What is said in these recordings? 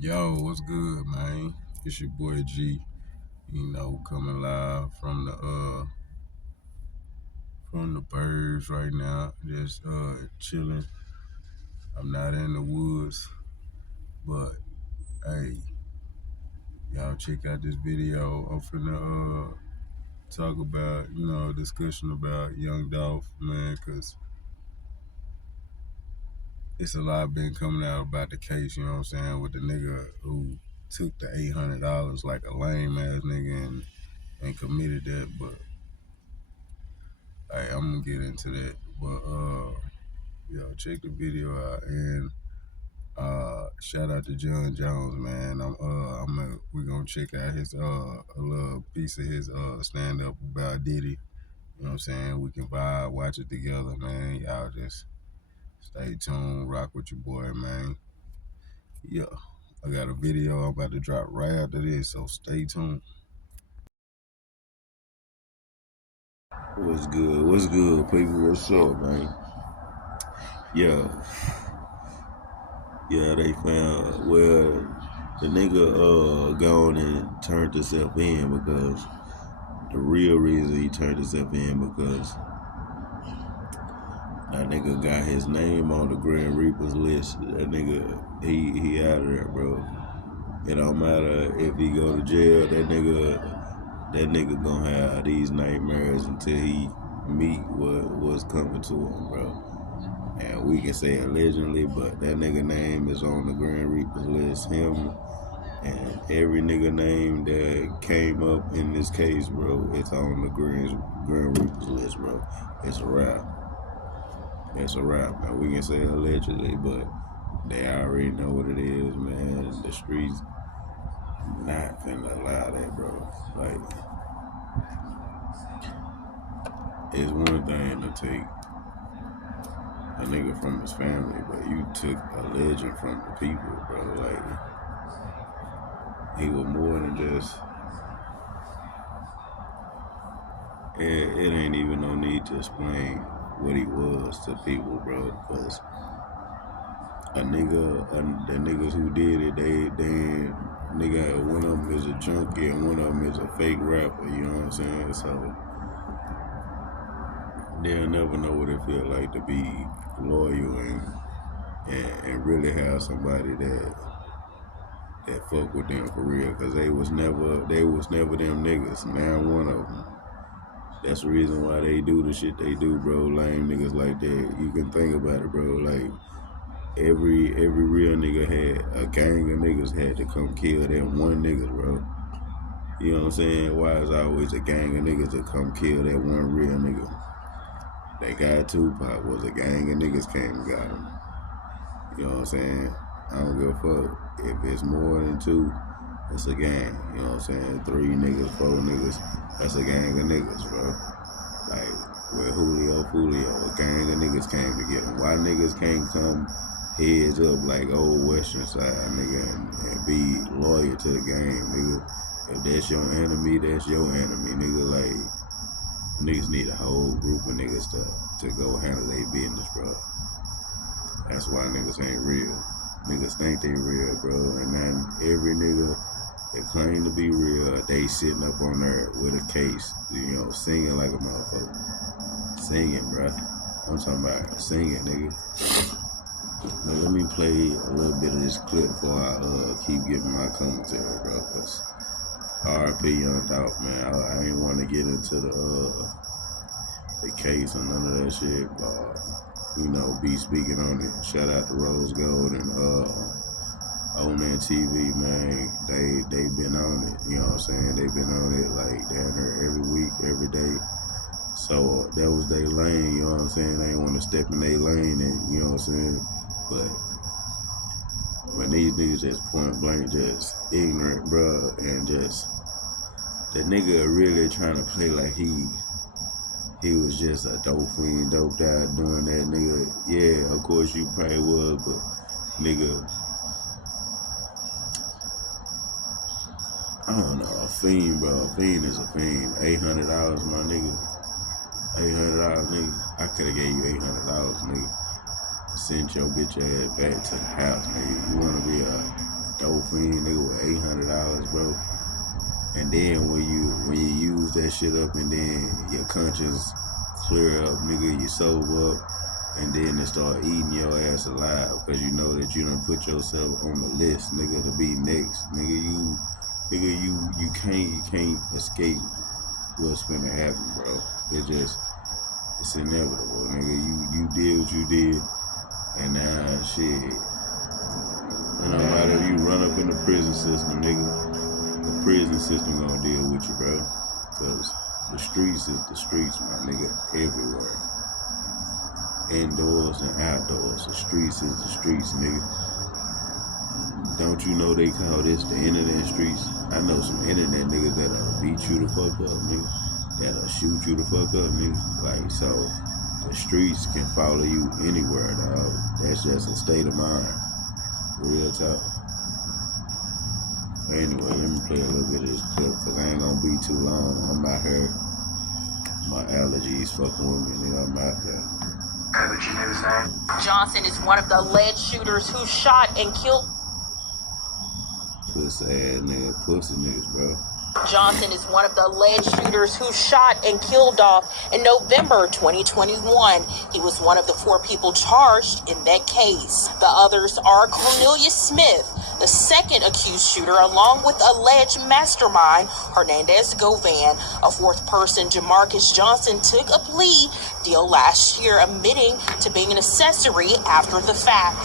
Yo, what's good, man? It's your boy G. Coming live from the birds right now. Just chilling. I'm not in the woods, but hey, y'all check out this video. I'm finna talk about discussion about young Dolph, man, cause it's a lot been coming out about the case. You know what I'm saying, with the nigga who took the $800 like a lame ass nigga and committed that, but. Hey, I'm gonna get into that, but check the video out and shout out to John Jones, man. We're gonna check out his a little piece of his stand up about Diddy. You know what I'm saying? We can vibe, watch it together, man. Y'all just stay tuned, rock with your boy, man. Yeah, I got a video I'm about to drop right after this, so stay tuned. What's good? What's good, people? What's up, man? Yeah. Yeah, they found the nigga gone and turned himself in because the real reason he turned himself in because that nigga got his name on the Grand Reapers list. That nigga he out of there, bro. It don't matter if he go to jail, that nigga gonna have these nightmares until he meet what's coming to him, bro. And we can say allegedly, but that nigga name is on the Grand Reapers list. Him and every nigga name that came up in this case, bro, it's on the Grand Reapers list, bro. It's a wrap. It's a wrap. Now we can say allegedly, but they already know what it is, man. The streets not finna allow that, bro. Like, it's one thing to take a nigga from his family, but you took a legend from the people, bro. Like, he was more than just. It ain't even no need to explain what he was to people, bro. Cause the niggas who did it, nigga, one of them is a junkie and one of them is a fake rapper. You know what I'm saying? So they'll never know what it feel like to be loyal and really have somebody that fuck with them for real. Cause they was never them niggas. Now one of them. That's the reason why they do the shit they do, bro. Lame niggas like that. You can think about it, bro. Like, every real nigga had a gang of niggas had to come kill that one nigga, bro. You know what I'm saying? Why is always a gang of niggas that come kill that one real nigga? They got Tupac was a gang of niggas came and got him. You know what I'm saying? I don't give a fuck. If it's more than two, it's a gang. You know what I'm saying? 3 niggas, 4 niggas, that's a gang of niggas, bro. Like, with Julio, a gang of niggas came to get him. Why niggas can't come heads up like old Western side, nigga, and be loyal to the game, nigga? If that's your enemy, that's your enemy, nigga. Like, niggas need a whole group of niggas to go handle their business, bro. That's why niggas ain't real. Niggas think they real, bro. And then every nigga that claim to be real, they sitting up on there with a case, singing like a motherfucker. Singing, bro. I'm talking about singing, nigga. Now let me play a little bit of this clip before I keep giving my commentary, bro. Cause R.I.P. Young Dolph, man. I ain't want to get into the case and none of that shit. Be speaking on it. Shout out to Rose Gold and On That TV, man. They been on it. You know what I'm saying? They been on it like down there every week, every day. So that was their lane. You know what I'm saying? They didn't want to step in their lane, and you know what I'm saying. But when these niggas just point blank, just ignorant, bro, and just the nigga really trying to play like he was just a dope fiend, doped out doing that, nigga. Yeah, of course you probably was, but nigga, I don't know, a fiend, bro. A fiend is a fiend. $800, my nigga. $800, nigga. I could have gave you $800, nigga. Sent your bitch ass back to the house, nigga. You wanna be dope fiend, nigga, with $800, bro. And then when you use that shit up and then your conscience clear up, nigga, you sober up, and then they start eating your ass alive because you know that you done put yourself on the list, nigga, to be next. Nigga, you can't escape what's finna happen, bro. It's inevitable, nigga. You did what you did, and now shit. And no matter if you run up in the prison system, nigga, the prison system gonna deal with you, bro. Cause the streets is the streets, my nigga, everywhere. Indoors and outdoors, the streets is the streets, nigga. Don't you know they call this the internet streets? I know some internet niggas that'll beat you the fuck up, nigga. That'll shoot you the fuck up, nigga. Like, so, the streets can follow you anywhere, dog. That's just a state of mind. Real talk. Anyway, let me play a little bit of this clip, cause I ain't gonna be too long. I'm out here. My allergies fucking with me, nigga. I'm out here. Johnson is one of the alleged shooters who shot and killed. Pussy ass nigga, pussy niggas, bro. Johnson is one of the alleged shooters who shot and killed Dolph in November 2021. He was one of the 4 people charged in that case. The others are Cornelius Smith, the second accused shooter, along with alleged mastermind Hernandez Govan. A 4th person, Jamarcus Johnson, took a plea deal last year, admitting to being an accessory after the fact.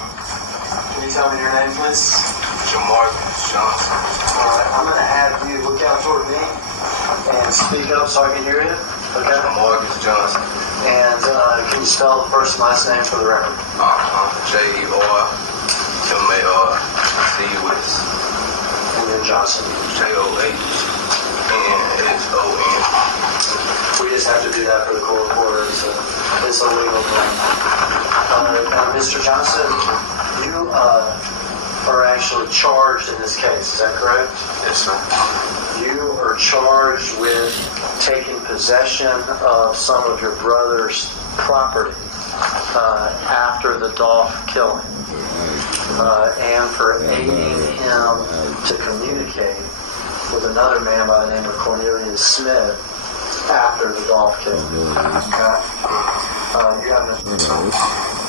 Can you tell me your name, please? Jamarcus Johnson. All right, I'm going to have you look out toward me and speak up so I can hear you. Okay? Jamarcus Johnson. And can you spell the first and last name for the record? J-E-R-M-A-R-C-U-S. And then Johnson. John. We just have to do that for the court reporter. It's a legal thing. Mr. Johnson, you are actually charged in this case. Is that correct? Yes, sir. You are charged with taking possession of some of your brother's property after the Dolph killing, and for aiding him to communicate with another man by the name of Cornelius Smith after the Dolph killing.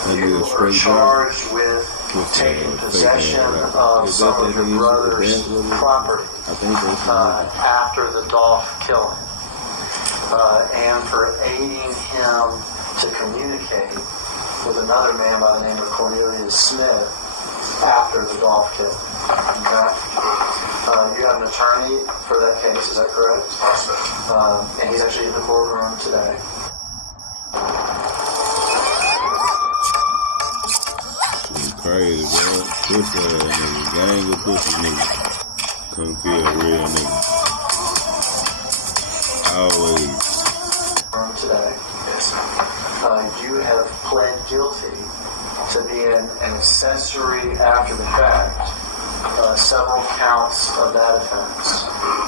You are charged with taking possession of some of your brother's property after the Dolph killing, and for aiding him to communicate with another man by the name of Cornelius Smith after the Dolph killing. Okay? You have an attorney for that case, is that correct? Yes, sir. And he's actually in the courtroom today. Crazy, bro. Pussy ass nigga. Gang of pussy niggas. Come kill a real nigga. Always. Today. Yes, sir. You have pled guilty to being an accessory after the fact. Several counts of that offense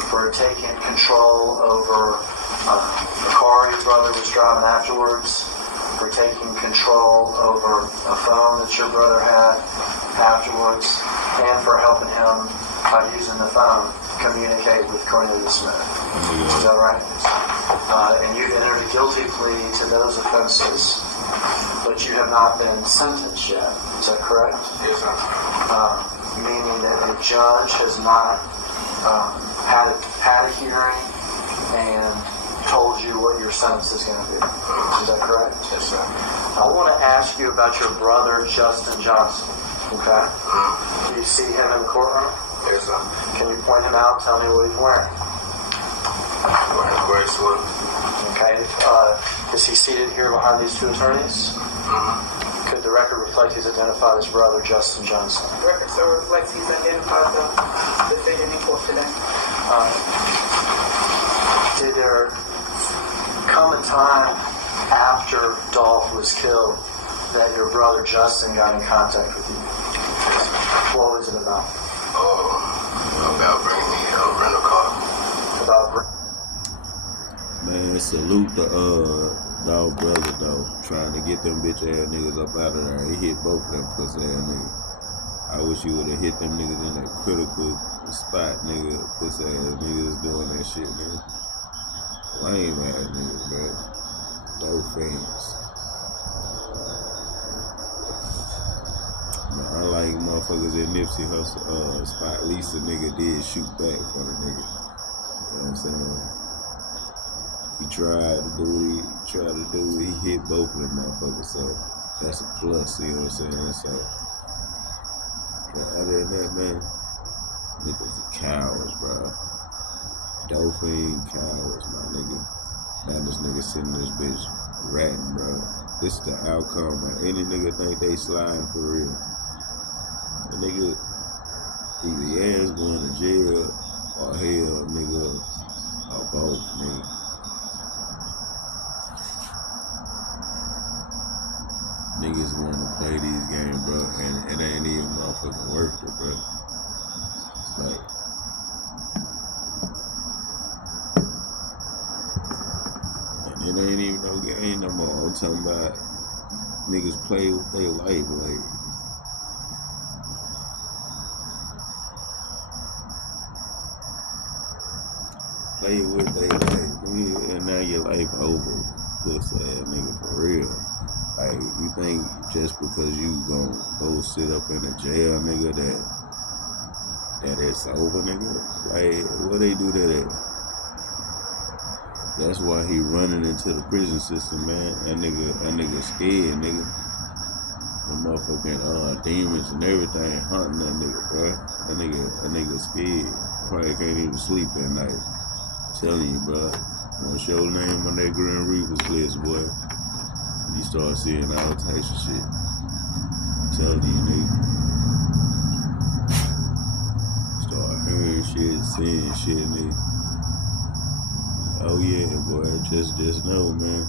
for taking control over the car your brother was driving afterwards, for taking control over a phone that your brother had afterwards, and for helping him by using the phone communicate with Cornelius Smith. Is that right? And you've entered a guilty plea to those offenses, but you have not been sentenced yet. Is that correct? Yes, sir. Meaning that the judge has not had a hearing and told you what your sentence is going to be. Is that correct? Yes, sir. I want to ask you about your brother, Justin Johnson. Okay? Do you see him in the courtroom? Yes, sir. Can you point him out? Tell me what he's wearing. Wearing a gray sweater. Okay. Is he seated here behind these 2 attorneys? Could the record reflect he's identified his brother, Justin Johnson? The record so reflects he's identified the defendant in court today. Did there come a time after Dolph was killed that your brother Justin got in contact with you? What was it about? About bringing me a rental car. Man, salute the dog brother though, trying to get them bitch ass niggas up out of there. He hit both of them pussy ass niggas. I I wish you would have hit them niggas in that critical spot, nigga. Pussy ass niggas doing that shit, nigga. Lame ass niggas, bro. Dope fans. Man, I like motherfuckers at Nipsey Hussle spot. At least the nigga did shoot back for the nigga. You know what I'm saying? He tried to do what he hit both of them motherfuckers, so that's a plus, you know what I'm saying? So, other than that, man, niggas are cowards, bro. Dolph ain't cowards, my nigga. Now this nigga sitting in this bitch ratting, bro. This is the outcome, man. Any nigga think they sliding for real. The nigga, either your ass going to jail or hell, nigga, or both, nigga. Niggas want to play these games, bro, and it ain't even motherfucking worth it, bro. Like, and it ain't even no game no more. I'm talking about niggas play with their life, like. Play with their life, nigga, and now your life over, pussy ass nigga, for real. Like, you think just because you gon' go sit up in a jail, nigga, that it's over, nigga? Like, what they do that at? That's why he running into the prison system, man. That nigga scared, nigga. The motherfucking demons and everything hunting that nigga, bro. That nigga scared. Probably can't even sleep at night. I'm telling you, bro. Once your name on that Grim Reaper's list, boy, you start seeing all types of shit. I'm telling you, nigga. Start hearing shit, seeing shit, nigga. Oh yeah, boy, just know, man.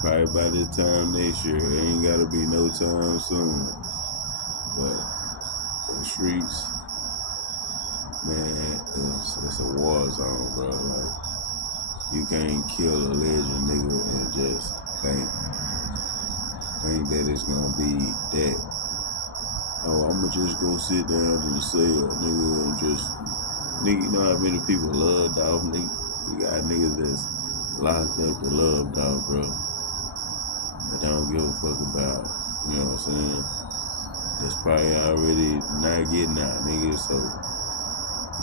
Probably by this time next year, it ain't gotta be no time soon. But the streets, man, it's a war zone, bro. Like, you can't kill a legend, nigga, and just think that it's gonna be that. Oh, I'ma just go sit down in the cell, nigga, and just, nigga, you know how many people love Dolph, nigga? You got niggas that's locked up that love Dolph, bro. That don't give a fuck about, you know what I'm saying? That's probably already not getting out, nigga, so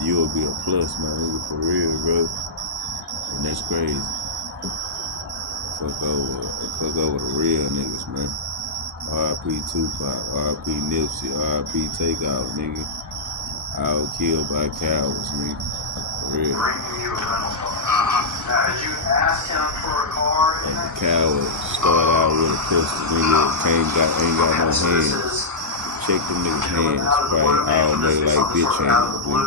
you'll be a plus, my nigga, for real, bro. And that's crazy. Fuck over the real niggas, man. R.I.P. Tupac, R.I.P. Nipsey, R.I.P. Takeout, nigga. All killed by cowards, nigga. For real. Now, did you ask him for a car? And the coward start out with a pistol, nigga. Ain't got no hands. Check them niggas' hands. Probably all made like bitch hands, dude.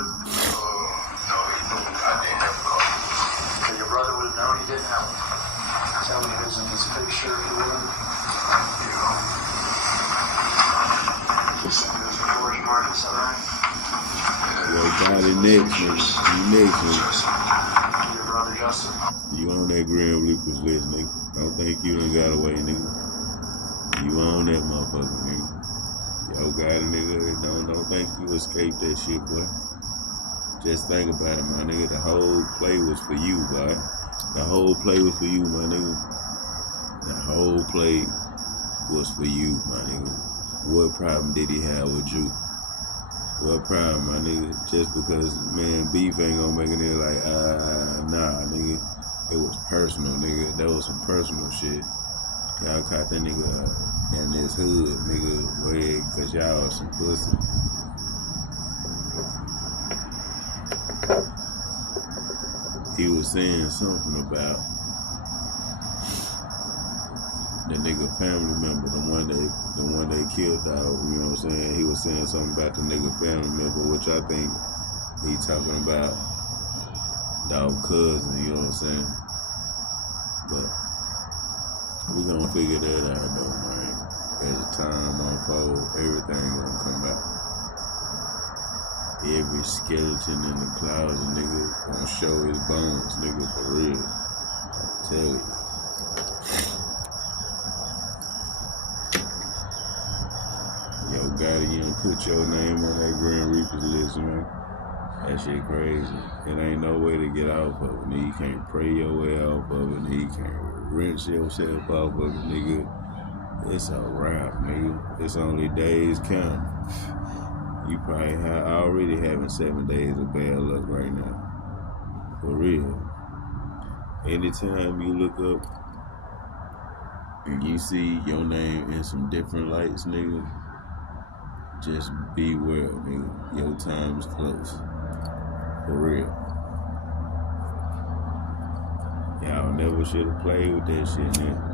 Your brother would have known he didn't have one. Tell me who's in this picture, if you would. You said it was a Forest Market, is that right? Yo, got it next, nigga. You next, nigga. Your brother, Justin? You on that Grim Reaper's list, nigga. Don't think you done got away, nigga. You on that motherfucker, nigga. Yo, got it, nigga. Don't think you escaped that shit, boy. Just think about it, my nigga. The whole play was for you, boy. The whole play was for you, my nigga. The whole play was for you, my nigga. What problem did he have with you? What problem, my nigga? Just because, man, beef ain't gonna make a nigga like, nah, nigga. It was personal, nigga. That was some personal shit. Y'all caught that nigga in this hood, nigga, way, cause y'all was some pussy. He was saying something about the nigga family member, the one they killed out, you know what I'm saying? He was saying something about the nigga family member, which I think he talking about dog cousin, you know what I'm saying? But we gonna figure that out though, man. As the time unfolds, everything gonna come out. Every skeleton in the closet, nigga, gonna show his bones, nigga, for real. I tell you. Yo, Gotti, young put your name on that Grand Reapers list, man. That shit crazy. It ain't no way to get off of it. Nigga, you can't pray your way off of it. Nigga, you can't rinse yourself off of it, nigga. It's a wrap, nigga. It's only days count. You probably already having 7 days of bad luck right now. For real. Anytime you look up and you see your name in some different lights, nigga, just beware, nigga. Your time's close. For real. Y'all never should have played with that shit, nigga.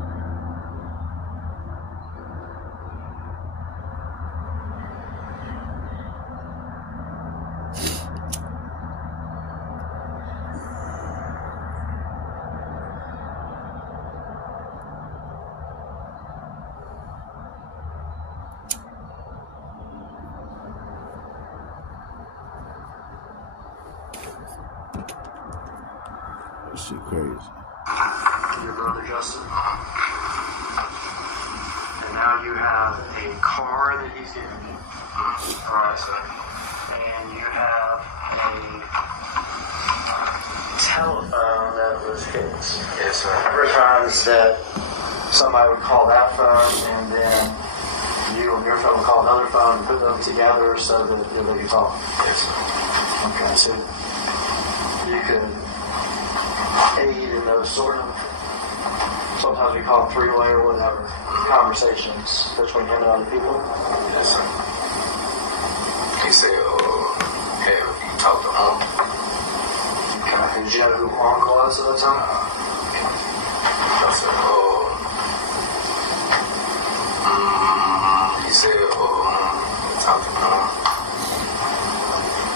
That shit crazy. Your brother Justin. And now you have a car that he's given you. Alright, sir. And you have a telephone that was his. Yes, sir. There were times that somebody would call that phone and then you on your phone would call another phone and put them together so that they could talk. Yes, sir. Okay, so you could aid in those sort of, sometimes we call them three-way or whatever, conversations between him and other people. Yes, sir. He said, hey, you talk to him. Okay, did you know who Uncle was at that time? I said, he said, talk to him.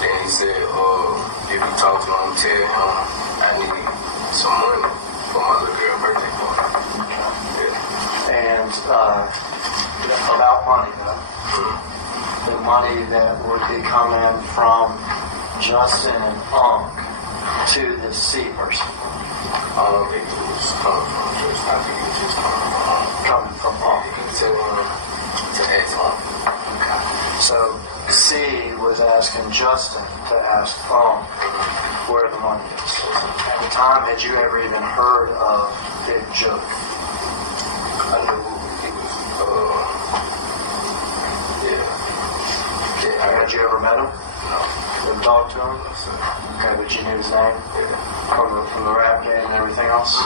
Then he said, if you talk to him, tell him I need some money for my little girl's birthday party. Yeah. And about money, though. The money that would be coming from Justin and Unc to this C person. I don't think it was coming from just, I think it was just Coming from Unc. You can tell him to ask him. Okay. So C was asking Justin to ask Unc where the money is. At the time, had you ever even heard of Big Joke? I knew he was, yeah. Had you ever met him? No. Ever talked to him? No, sir. Okay, but you knew his name? Yeah. From the rap game and everything else?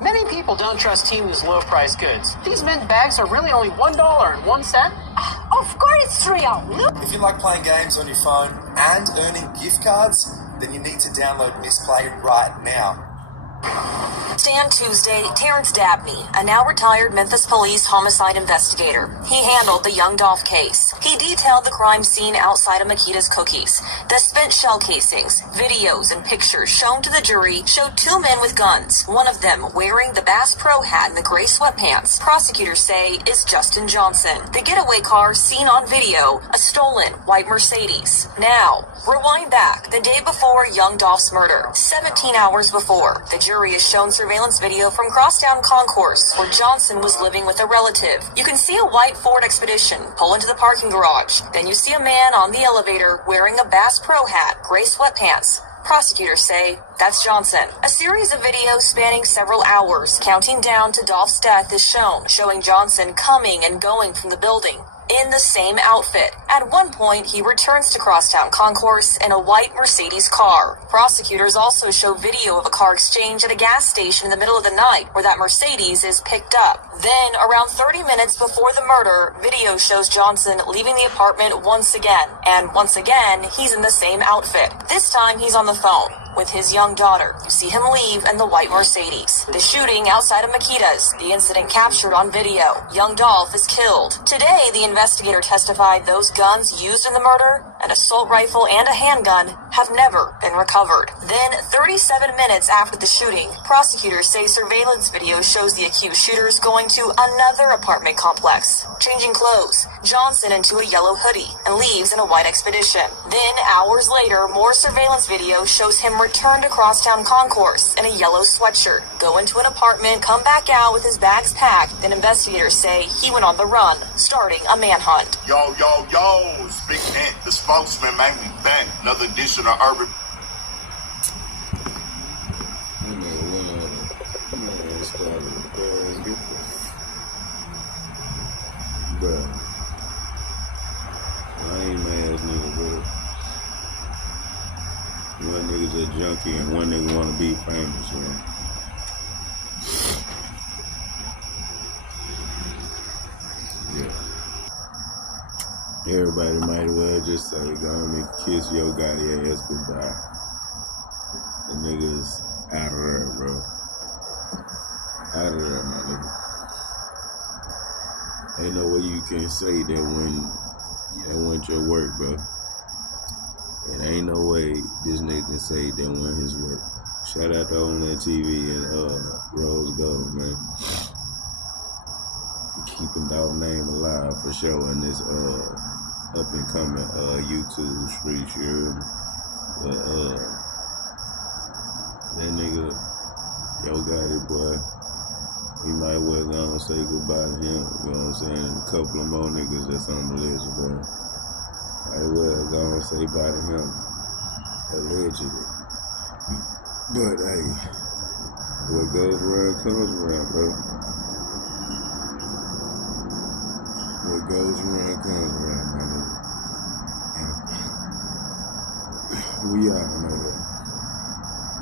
Many people don't trust Temu's low-priced goods. These mint bags are really only $1.01. Of course it's real. Look. If you like playing games on your phone and earning gift cards, then you need to download Misplay right now. Stand Tuesday, Terrence Dabney, a now retired Memphis police homicide investigator. He handled the young Dolph case. He detailed the crime scene outside of Makita's Cookies. The spent shell casings, videos, and pictures shown to the jury showed two men with guns, one of them wearing the Bass Pro hat and the gray sweatpants. Prosecutors say is Justin Johnson. The getaway car seen on video, a stolen white Mercedes. Now, rewind back the day before young Dolph's murder, 17 hours before. The jury is shown surveillance video from Crosstown Concourse where Johnson was living with a relative. You can see a white Ford Expedition pull into the parking garage. Then you see a man on the elevator wearing a Bass Pro hat, gray sweatpants. Prosecutors say that's Johnson. A series of videos spanning several hours, counting down to Dolph's death is shown, showing Johnson coming and going from the building in the same outfit. At one point, he returns to Crosstown Concourse in a white Mercedes car. Prosecutors also show video of a car exchange at a gas station in the middle of the night where that Mercedes is picked up. Then, around 30 minutes before the murder, video shows Johnson leaving the apartment once again. And once again, he's in the same outfit. This time, he's on the phone with his young daughter. You see him leave in the white Mercedes. The shooting outside of Makita's, the incident captured on video. Young Dolph is killed. Today, the investigator testified those guns used in the murder, an assault rifle, and a handgun have never been recovered. Then, 37 minutes after the shooting, prosecutors say surveillance video shows the accused shooters going to another apartment complex, changing clothes, Johnson into a yellow hoodie, and leaves in a white Expedition. Then, hours later, more surveillance video shows him return to Crosstown Concourse in a yellow sweatshirt, go into an apartment, come back out with his bags packed. Then investigators say he went on the run, starting a manhunt. Yo, Big Ant, the spokesman, made me back. Another edition of Urban. Bruh, lame ass nigga, bro. One nigga's a junkie and one nigga wanna be famous, man. Yeah. Everybody might as well just say, go on and kiss your goddamn ass goodbye. The nigga's out of there, bro. Out of there, my nigga. Ain't no way you can say that went your work, bro. And ain't no way this nigga can say that went his work. Shout out to On That TV and Rose Gold, man. Keeping Dolph name alive for sure in this up and coming YouTube street, sure. But that nigga, yo got it, boy. We might well go and say goodbye to him, you know what I'm saying? A couple of more niggas that's on the list, bro. Might well go and say bye to him, allegedly. But hey, what goes around comes around, bro. What goes around comes around, my nigga. And we all know that.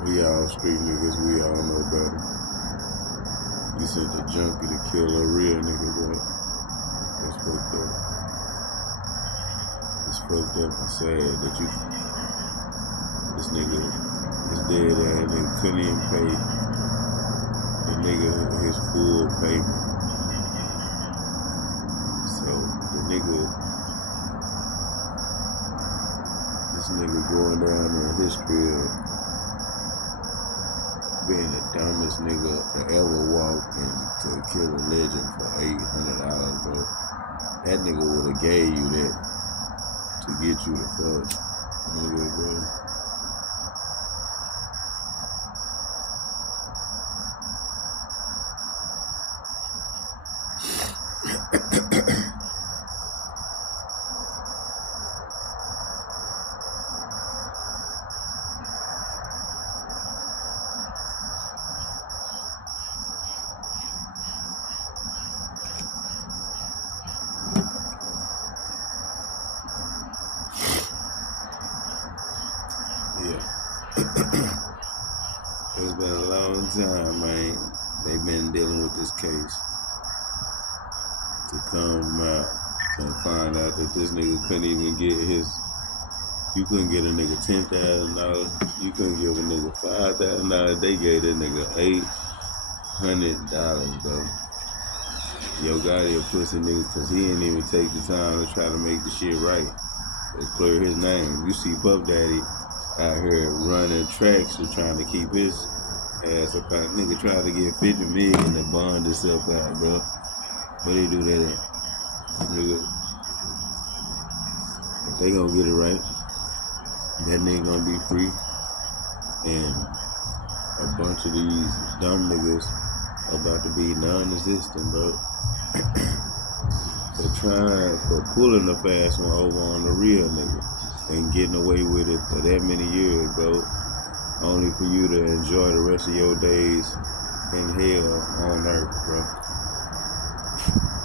We all street niggas, we all know better. You sent a junkie to kill a real nigga, bro. It's fucked up. It's fucked up and sad that this nigga is dead and they couldn't even pay the nigga his full payment. So this nigga going down in history of being the dumbest nigga to ever walk and to kill a legend for $800, bro. That nigga would have gave you that to get you the fuck, nigga, bro. It's been a long time, man. They've been dealing with this case. To come out and find out that this nigga couldn't even get you couldn't get a nigga $10,000. You couldn't give a nigga $5,000. They gave that nigga $800, bro. Yo, got a pussy nigga, cause he didn't even take the time to try to make the shit right. They clear his name. You see Puff Daddy out here running tracks and trying to keep his ass up out. Nigga tried to get $50 million to bond himself out, bro. But they do that, nigga. If they gonna get it right, that nigga gonna be free. And a bunch of these dumb niggas about to be non-existent, bro. For pulling the fast one over on the real nigga and getting away with it for that many years, bro. Only for you to enjoy the rest of your days in hell on earth, bro.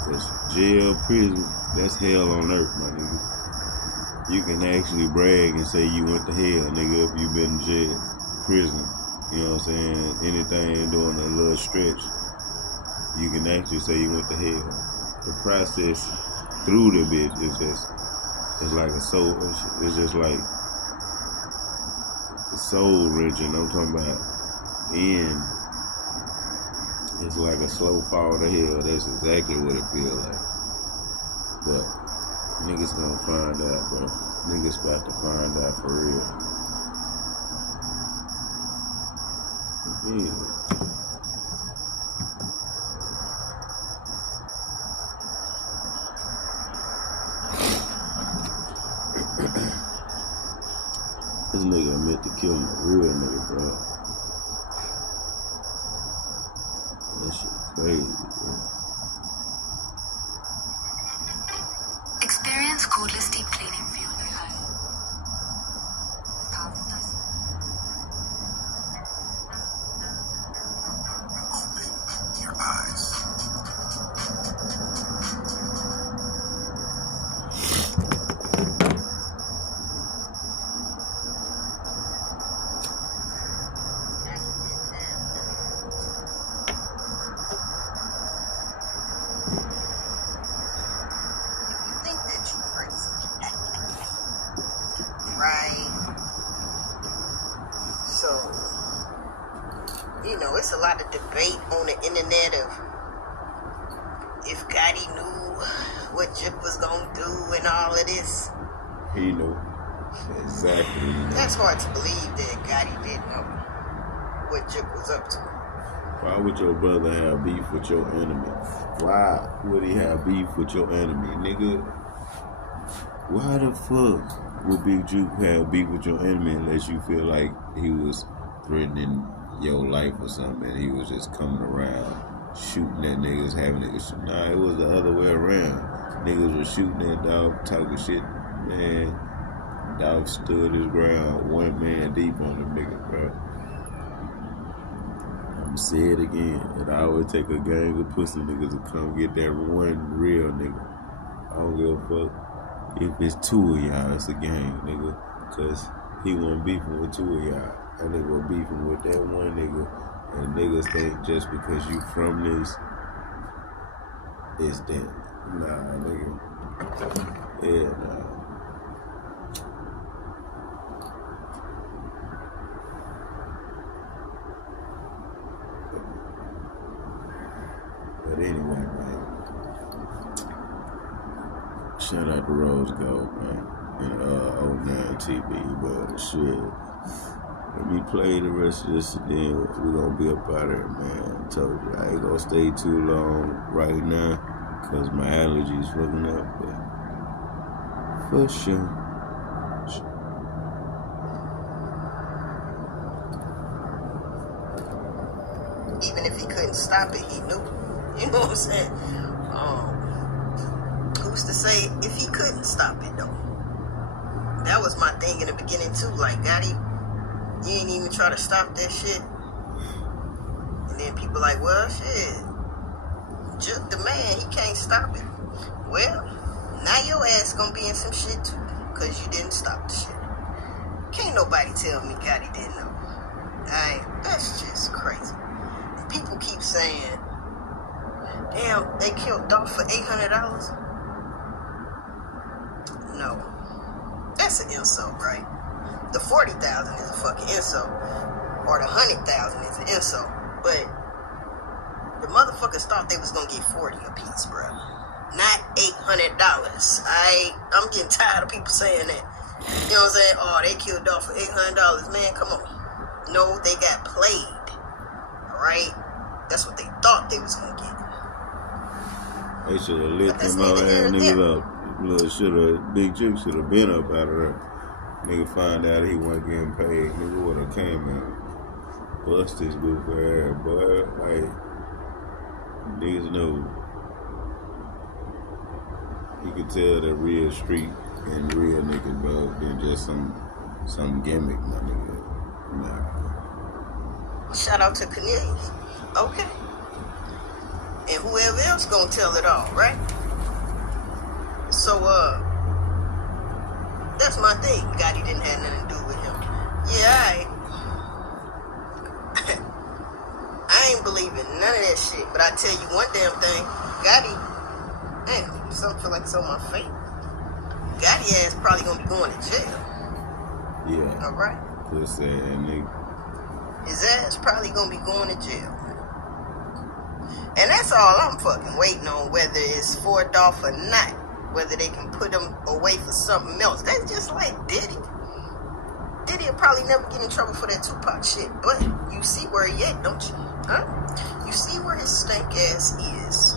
Cause jail, prison, that's hell on earth, my nigga. You can actually brag and say you went to hell, nigga, if you been in jail, prison. You know what I'm saying? Anything doing a little stretch, you can actually say you went to hell. The process through the bitch is just, it's like a soul, it's just like the soul wrenching. I'm talking about it's like a slow fall to hell. That's exactly what it feels like. But niggas gonna find out, bro. Niggas about to find out for real. Yeah. This nigga meant to kill my real nigga, bro. That shit crazy, bro. Experience cordless deep cleaning for your new home. Powerful dosing. Open your eyes. Right. So, you know, it's a lot of debate on the internet of if Gotti knew what J.I.P was gonna do and all of this. He knew. Exactly. That's hard to believe that Gotti didn't know what J.I.P was up to. Why would your brother have beef with your enemy? Why would he have beef with your enemy, nigga? Why the fuck would Big Juke have beef with your enemy unless you feel like he was threatening your life or something and he was just coming around shooting at niggas, having niggas shoot? Nah, it was the other way around. Niggas were shooting at Dolph, talking shit, man. Dolph stood his ground, one man deep on the nigga, bro. I'ma say it again. It always take a gang of pussy niggas to come get that one real nigga. I don't give a fuck. If it's two of y'all, it's a gang, nigga. Cause he wasn't beefing with two of y'all. That nigga was beefing with that one nigga. And niggas think just because you from this, it's that. Nah, nigga. Yeah, nah. But anyway, man. Shout out to Rose Gold, man, and 09 TV, but shit. Let me play the rest of this, and then we're gonna be up out of here, man. I told you, I ain't gonna stay too long right now, cause my allergies fucking up, but for sure. Even if he couldn't stop it, he knew. You know what I'm saying? Who's to say if he couldn't stop it, though? That was my thing in the beginning, too. Like, Gotti, you ain't even try to stop that shit. And then people like, well, shit, Juke the man, he can't stop it. Well, now your ass gonna be in some shit, too, because you didn't stop the shit. Can't nobody tell me Gotti didn't know. That's just crazy. And people keep saying, damn, they killed Dolph for $800? No. That's an insult, right? The 40,000 is a fucking insult. Or the 100,000 is an insult. But the motherfuckers thought they was gonna get 40 apiece, bro. Not $800. I'm getting tired of people saying that. You know what I'm saying? Oh, they killed Dolph for $800. Man, come on. No, they got played. Alright? That's what they thought they was gonna get. They should have lit them out ass niggas up. Big Juke should have been up out of there. Nigga find out he wasn't getting paid. Nigga would have came out. Bust his goof ass, boy. Like, niggas know. You could tell the real street and real niggas, bro, than just some gimmick, my nigga. Nah. Shout out to Cornelius. Okay. And whoever else gonna tell it all, right? So, that's my thing. Gotti didn't have nothing to do with him. Yeah, I ain't believing none of that shit. But I tell you one damn thing. Gotti, damn, something feel like it's on my face. Gotti ass probably gonna be going to jail. Yeah. Alright. Pussy ass nigga. His ass probably gonna be going to jail. And that's all I'm fucking waiting on, whether it's for Dolph or not. whether they can put him away for something else. That's just like Diddy. Diddy will probably never get in trouble for that Tupac shit, but you see where he at, don't you? Huh? You see where his stank ass is.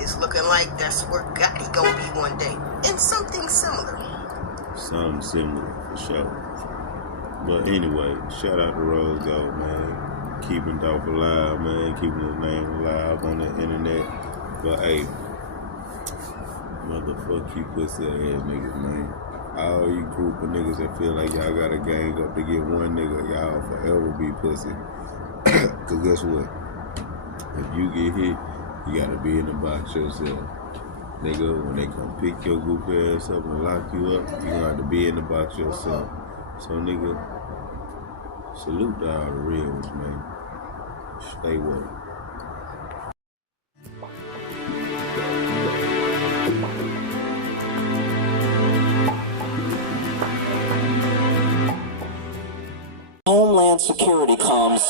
It's looking like that's where Gotti gonna be one day. And something similar. Something similar, for sure. But anyway, shout out to Rose Gold, man. Keeping Dolph alive, man. Keeping his name alive on the internet. But hey, motherfuck you pussy ass niggas, man. All you group of niggas that feel like y'all gotta gang up to get one nigga, y'all forever be pussy. Cause guess what? If you get hit, you gotta be in the box yourself. Nigga, when they come pick your group ass up and lock you up, you gonna have to be in the box yourself. So nigga, salute to all the real ones, man. Stay woke. Homeland Security comes.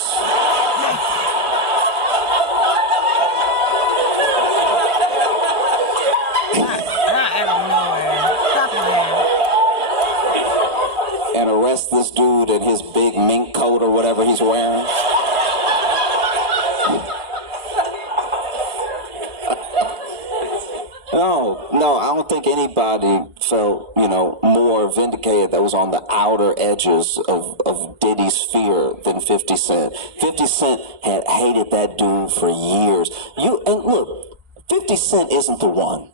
And arrest this dude in his big mink coat or whatever he's wearing. No, I don't think anybody felt, more vindicated that was on the outer edges of Diddy's fear than 50 Cent. 50 Cent had hated that dude for years. And look, 50 Cent isn't the one.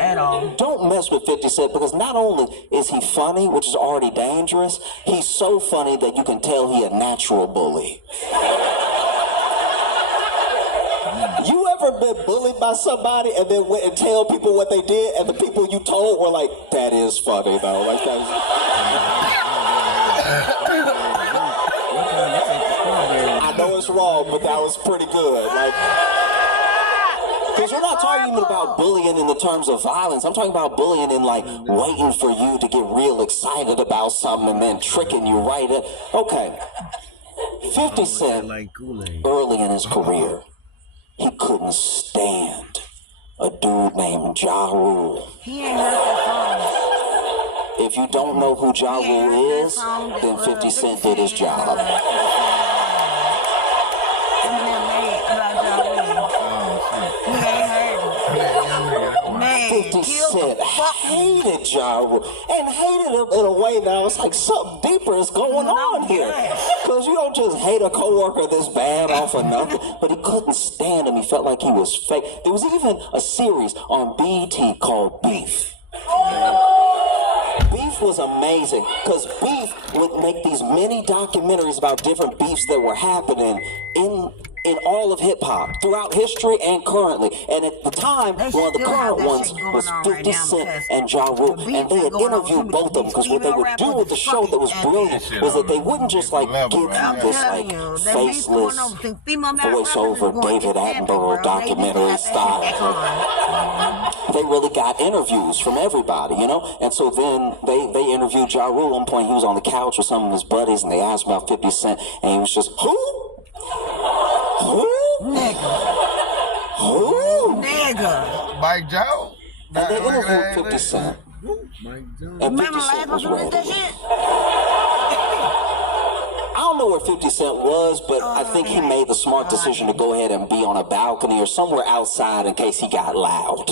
At all. Don't mess with 50 Cent because not only is he funny, which is already dangerous, he's so funny that you can tell he a natural bully. You ever been bullied by somebody and then went and tell people what they did and the people you told were like, that is funny though, like that was... I know it's wrong, but that was pretty good. Like, because we're not talking even about bullying in the terms of violence. I'm talking about bullying in like waiting for you to get real excited about something and then tricking you right at... Okay, 50 Cent, early in his career, he couldn't stand a dude named Ja Rule. He ain't heard that song. If you don't know who Ja Rule is, then 50 Cent did his job. 50 Cent hated Ja Rule and hated him in a way that I was like, something deeper is going on here. Because you don't just hate a coworker this bad off of nothing, but he couldn't stand him. He felt like he was fake. There was even a series on BET called Beef. Beef was amazing because Beef would make these mini documentaries about different beefs that were happening in all of hip-hop, throughout history and currently. And at the time, one of the current ones was 50 Cent and Ja Rule. And they had interviewed both of them because what they would do with the show that was brilliant was that they wouldn't just like give you this like faceless voiceover David Attenborough documentary style. They really got interviews from everybody, And so then they interviewed Ja Rule. At one point, he was on the couch with some of his buddies, and they asked him about 50 Cent, and he was just, who? Who? Nigga. Who? Nigga. Mike Joe? And they interviewed 50 Cent. And 50 Cent was ready. I don't know where 50 Cent was, but I think he made the smart decision to go ahead and be on a balcony or somewhere outside in case he got loud.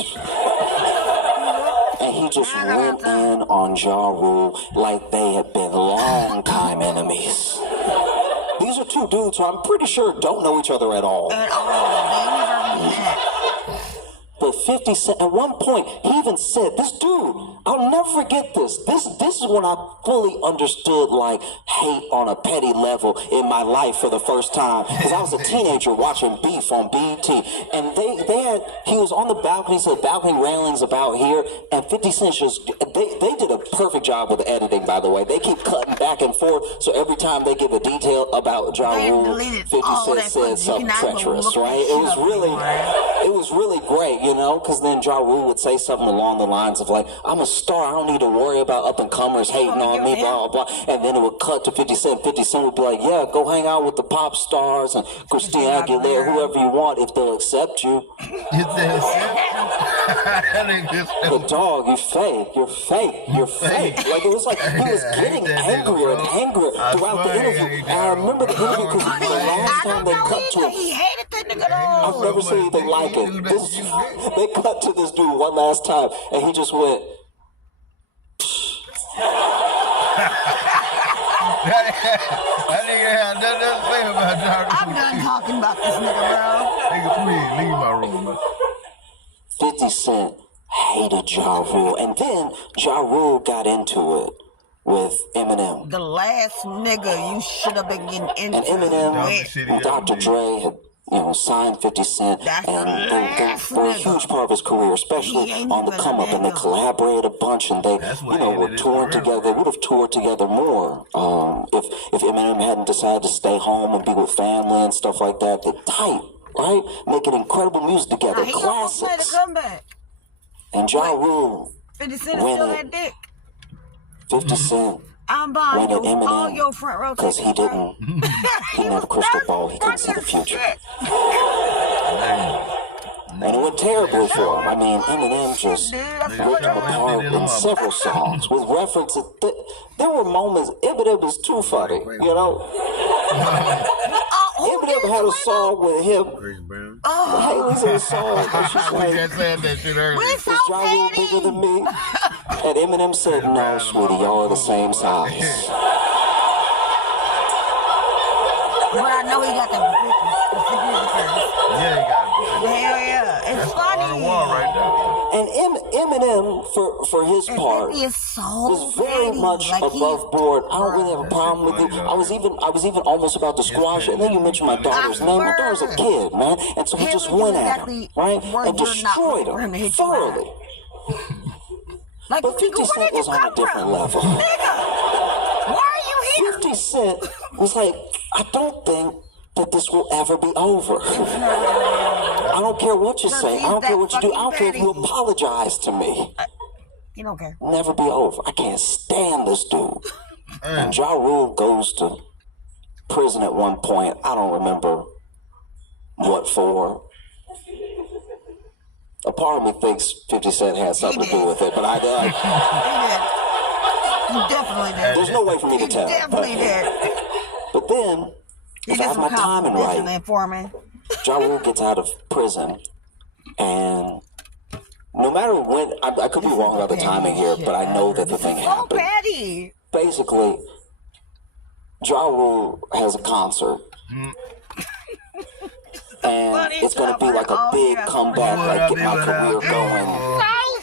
And he just went in on Ja Rule like they had been long-time enemies. These are two dudes who I'm pretty sure don't know each other at all. But 50 Cent, at one point, he even said, this dude, I'll never forget this. This is when I fully understood, like, hate on a petty level in my life for the first time. Because I was a teenager watching Beef on BET. And he was on the balcony, so the balcony railings about here. And 50 Cent just, they did a perfect job with the editing, by the way. They keep cutting back and forth. So every time they give a detail about Ja Rule, 50 Cent said something treacherous, right? It was really great, you know, because then Ja Rule would say something along the lines of like, I'm a star, I don't need to worry about up-and-comers hating on me, blah, blah, blah. And then it would cut to 50 Cent. 50 Cent would be like, yeah, go hang out with the pop stars and Christina Aguilera, whoever you want, if they'll accept you. But dog, you're fake. Like, it was like he was getting angrier and angrier throughout the interview. And I remember the interview because the last time they cut to him, he hated that nigga though. I've never seen anything like it. They cut to this dude one last time, and he just went. That nigga had nothing to say about Ja Rule. I'm done talking about this nigga, bro. Nigga, please, leave my room, man. 50 Cent hated Ja Rule, and then Ja Rule got into it with Eminem. The last nigga you should have been getting into. And Eminem and Dr. Dre had, signed 50 Cent, and they were a huge part of his career, especially on the come up, and they collaborated a bunch, and they, were touring together. They would have toured together more if Eminem hadn't decided to stay home and be with family and stuff like that. They're tight, right? Making incredible music together, classics. And Ja Rule 50 Cent still had dick. 50 Cent I'm buying went at all your Eminem front row because he didn't have a crystal ball. He couldn't see the future. And it went terribly for him. I mean, Eminem just ripped him apart in several songs with references. There were moments, Eminem was too funny, Eminem had a song with him. Haley's in a song, and she's like, is Ja Rule bigger than me? And Eminem said, no, sweetie, y'all are the same size. But I know he got the 50 Yeah, he got it. Hell yeah. It's funny. On the wall right now. And Eminem, for his part, was very much above board. I don't really have a problem with it. I was even almost about to squash it. And then you mentioned my daughter's name. My daughter's a kid, man. And so he just went at him, right? And destroyed him thoroughly. But 50 Cent was on a different level. Why are you here? 50 Cent was like, I don't think that this will ever be over. I don't care what you say. I don't care what you do. I don't care if you apologize to me. You don't care. Never be over. I can't stand this dude. And Ja Rule goes to prison at one point. I don't remember what for. A part of me thinks 50 Cent had something to do with it, but I did. You definitely did. There's no way for me to tell. Definitely did. But then, if I have my timing right, Ja Rule gets out of prison, and no matter when, I could be wrong about the timing here, but I know that the thing happened. Basically, Ja Rule has a concert. And it's going to be like a big comeback, like get my career going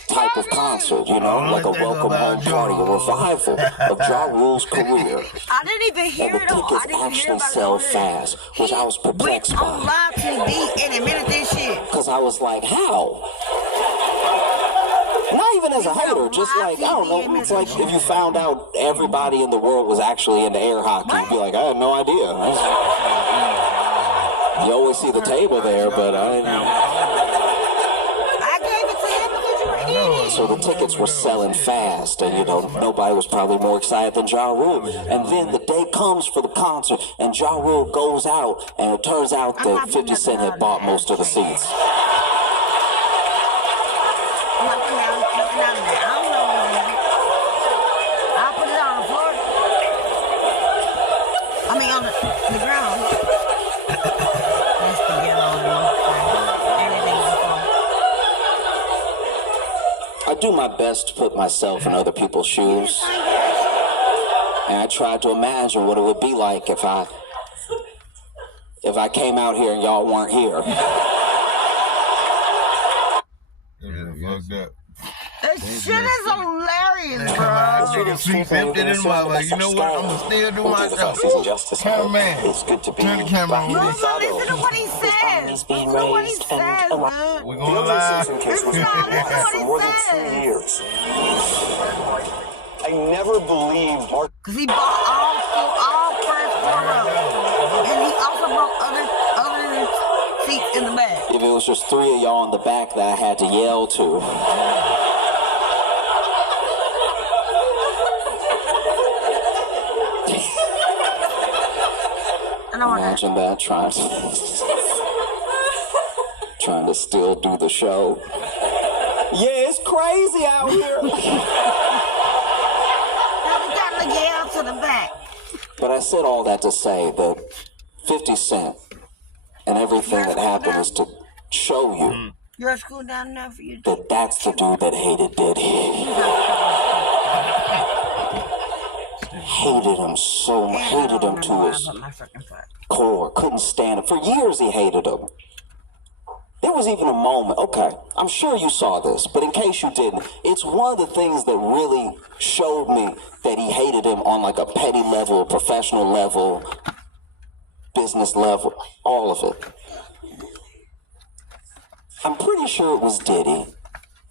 type of concert, like a welcome home party, a revival of Ja Rule's career. I didn't even hear it. And the tickets actually sell fast, which I was perplexed by. On live TV and admitted this shit. Because I was like, how? Not even as a hater, just like, I don't know, it's like if you found out everybody in the world was actually into air hockey, you'd be like, I had no idea. You always see the table there, but I gave it to him because you were eating. So the tickets were selling fast, and nobody was probably more excited than Ja Rule. And then the day comes for the concert, and Ja Rule goes out, and it turns out that 50 Cent had bought most of the seats. I'll put it on the floor. I mean, on the ground. I do my best to put myself in other people's shoes. And I tried to imagine what it would be like if I came out here and y'all weren't here. Yeah, fucked up. That shit is hilarious, bro. Nigga 350 in my way. You know what? I'm gonna still do my job. Cameraman, it's good to be turn the camera on. No, listen to what he says. Listen to what he says, man. We're going live. Listen to what he says. I never believed Mark. Because he bought all first four rows. And he also bought other seats in the back. If it was just 3 of y'all in the back that I had to yell to. Imagine that trying to still do the show. Yeah, it's crazy out here. We got to yell to the back. But I said all that to say that 50 Cent and everything that happened is to show you Your school down enough for you that that's the dude that hated Diddy. Hated him so much, hated him to his core, couldn't stand him. For years he hated him. There was even a moment, okay, I'm sure you saw this, but in case you didn't, it's one of the things that really showed me that he hated him on like a petty level, professional level, business level, all of it. I'm pretty sure it was Diddy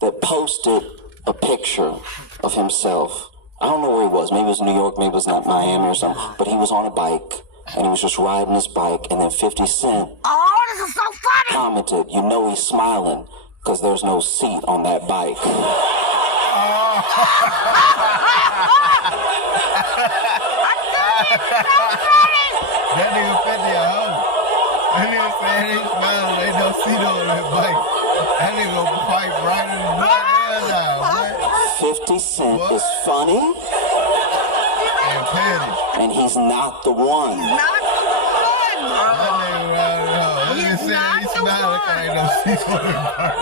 that posted a picture of himself. I don't know where he was. Maybe it was New York, maybe it was not Miami or something. But he was on a bike, and he was just riding his bike, and then 50 Cent this is so funny. commented, you know he's smiling, because there's no seat on that bike. That nigga 50 a hoe. That nigga saying he's smiling, ain't no seat on that bike. That nigga gonna fight right in the blood now, 50 Cent is funny, and petty. and he's not the one. Not the one, bro. That nigga riding a hoe. That nigga saying he's smiling, like ain't no seat on the bike.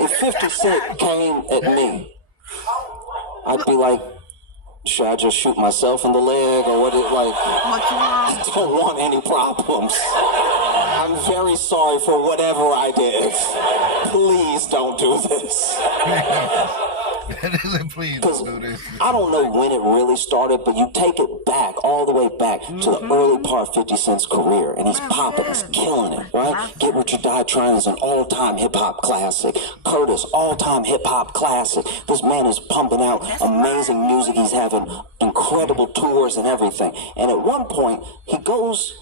If 50 Cent came at me, I'd be like, should I just shoot myself in the leg or what? I don't want any problems. I'm very sorry for whatever I did. Please don't do this. Please don't do this. I don't know when it really started, but you take it back, all the way back to the early part of 50 Cent's career, and he's popping, he's killing it, right? Get Rich or Die Trying is an all-time hip-hop classic. Curtis, all-time hip-hop classic. This man is pumping out amazing music. He's having incredible tours and everything. And at one point, he goes,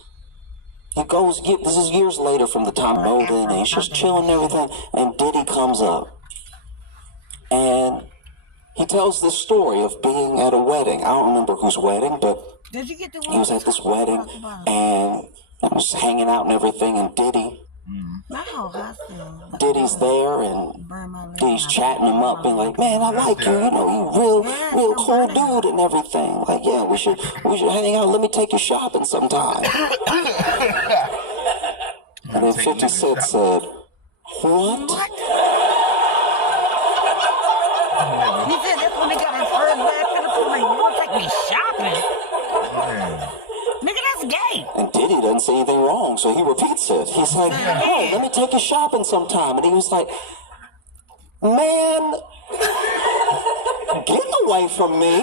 this is years later from the time Nolan, and he's just chilling and everything, and Diddy comes up. And he tells this story of being at a wedding. I don't remember whose wedding, but he was at this wedding and was hanging out and everything. And Diddy's there, and Diddy's chatting him up, being like, "Man, I like you. You know, you real cool dude and everything. Like, yeah, we should hang out. Let me take you shopping sometime." And then 50 Cent said, "What?" He said that's when they got his first back to the police. You want to take me shopping? Nigga, that's gay. And Diddy doesn't say anything wrong, so he repeats it. He's like, "Oh, let me take you shopping sometime." And he was like, "Man, get away from me."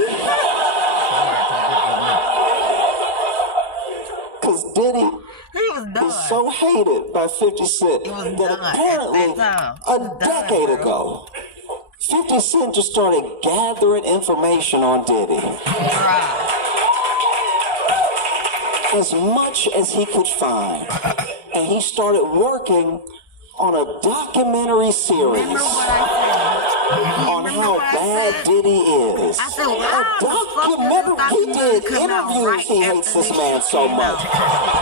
Because Diddy is so hated by 50 Cent that apparently a decade ago, 50 Cent just started gathering information on Diddy. As much as he could find. And he started working on a documentary series on how bad Diddy is. A documentary. He did interviews. He hates this man so much.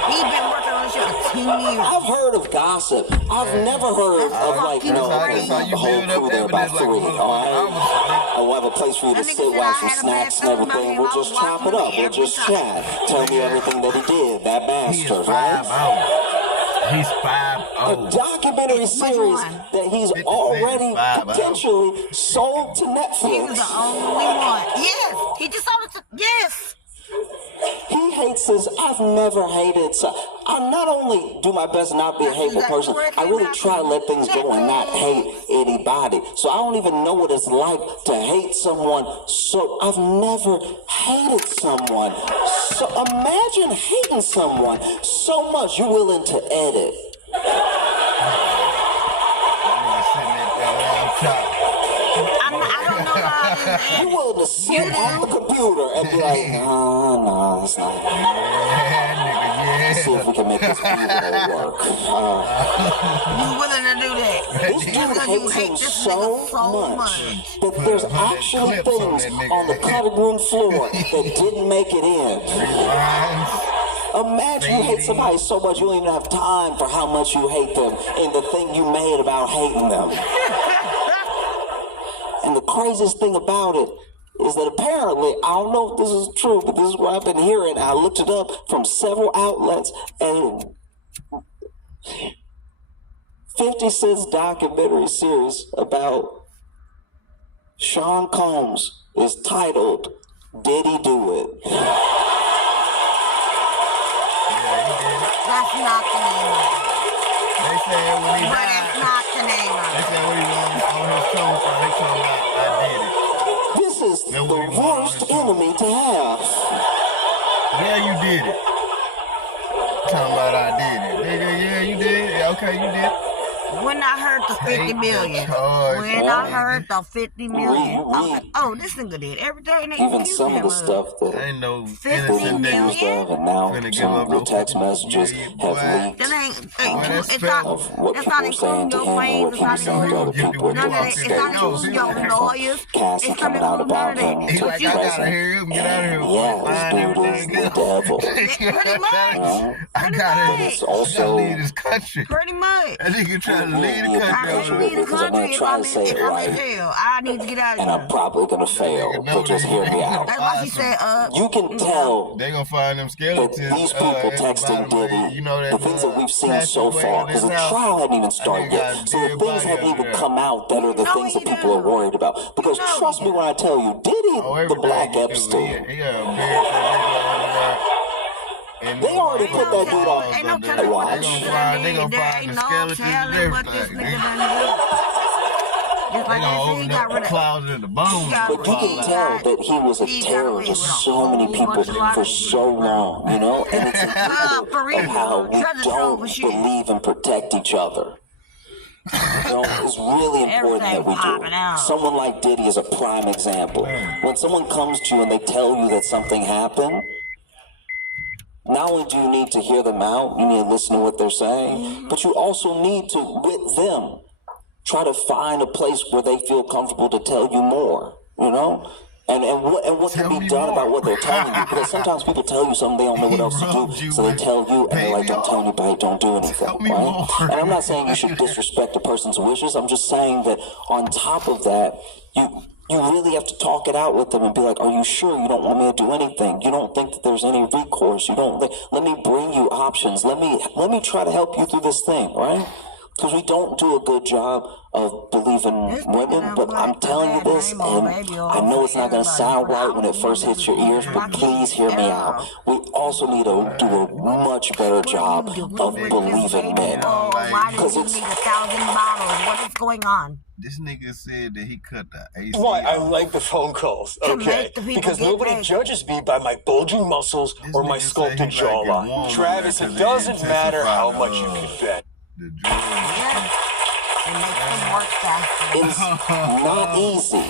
He's been working on this shit for 10 years. I've heard of gossip. I've never heard of like, no, the whole crew there about 3. All right? I will have a place for you to sit, watch some snacks and everything. We'll just chop it up. We'll just chat. Tell me everything that he did. That bastard, right? He's 5-0. A documentary series that he's already potentially sold to Netflix. He was the only one. Yes, he just sold it to, yes. He hates this. I've never hated. So I not only do my best not be a hateful person, I really try to let things go and not hate anybody. So I don't even know what it's like to hate someone. So I've never hated someone. So imagine hating someone so much you're willing to edit. I don't know how you willing to sit at the computer and be like, no, it's not. see if we can make this B-roll work. You willing to do that? This dude hates him so much that there's actually things on the cutting room floor that didn't make it in. Imagine you hate somebody so much you don't even have time for how much you hate them and the thing you made about hating them. And the craziest thing about it is that apparently, I don't know if this is true, but this is what I've been hearing. I looked it up from several outlets, and 50 Cent's documentary series about Sean Combs is titled Diddy Do It? That's not the name of it. They said when he died. That's not the name of it. They said when he was on his tombstone, they told him I did it. This is the worst enemy to have. Yeah, you did it. Talking about I did it. Yeah, you did it. Okay, you did it. When I heard the 50 million. When I heard the 50 million. I was like, oh, this nigga did everything they even some of the stuff that ain't no 50 million. and now some of the text messages have leaked That ain't, of what people are saying to him and what he was saying to other people. It's not including your lawyers. Cassie coming out about him to the present. Yeah, this dude is the devil. Pretty much. I got it. It's also lead this country. Pretty much. That nigga trying to lead the country. Because I'm going to try to say it right. I need to get out of here. And I'm probably going to fail, but just hear me out. That's why she said, you can tell they gonna find them skeletons. That these people texting Diddy, the things that we've seen so far, because the trial hadn't even started yet. So the things haven't even come out that are the things that people are worried about. Because trust me when I tell you, Diddy, the Black Epstein. They already put that dude on watch. They gonna find the skeletons and everything. They gonna open up the clouds and the bones. But you can tell that he was a terror to so many people for so long, you know? And it's indicative of how we don't believe and protect each other. You know, it's really important that we do. Someone like Diddy is a prime example. When someone comes to you and they tell you that something happened, not only do you need to hear them out, you need to listen to what they're saying, but you also need to, with them, try to find a place where they feel comfortable to tell you more, you know? And what can be done about what they're telling you. Because sometimes people tell you something, they don't know what else to do, so they tell you, and they're like, don't tell anybody, don't do anything, right? And I'm not saying you should disrespect a person's wishes. I'm just saying that on top of that, you really have to talk it out with them and be like, are you sure you don't want me to do anything? You don't think that there's any recourse? You don't think, let me bring you options. Let me try to help you through this thing, right? Because we don't do a good job of believing women, but I'm telling you this, and I know it's not going to sound right when it first hits your ears, but please hear me out. We also need to do a much better job of believing men. Because it's 1,000 bottles. What is going on? This nigga said that he cut the AC. Why? I like the phone calls, okay? Because nobody judges me by my bulging muscles or my sculpted jawline. Travis, it doesn't matter how much you can bet. It's not easy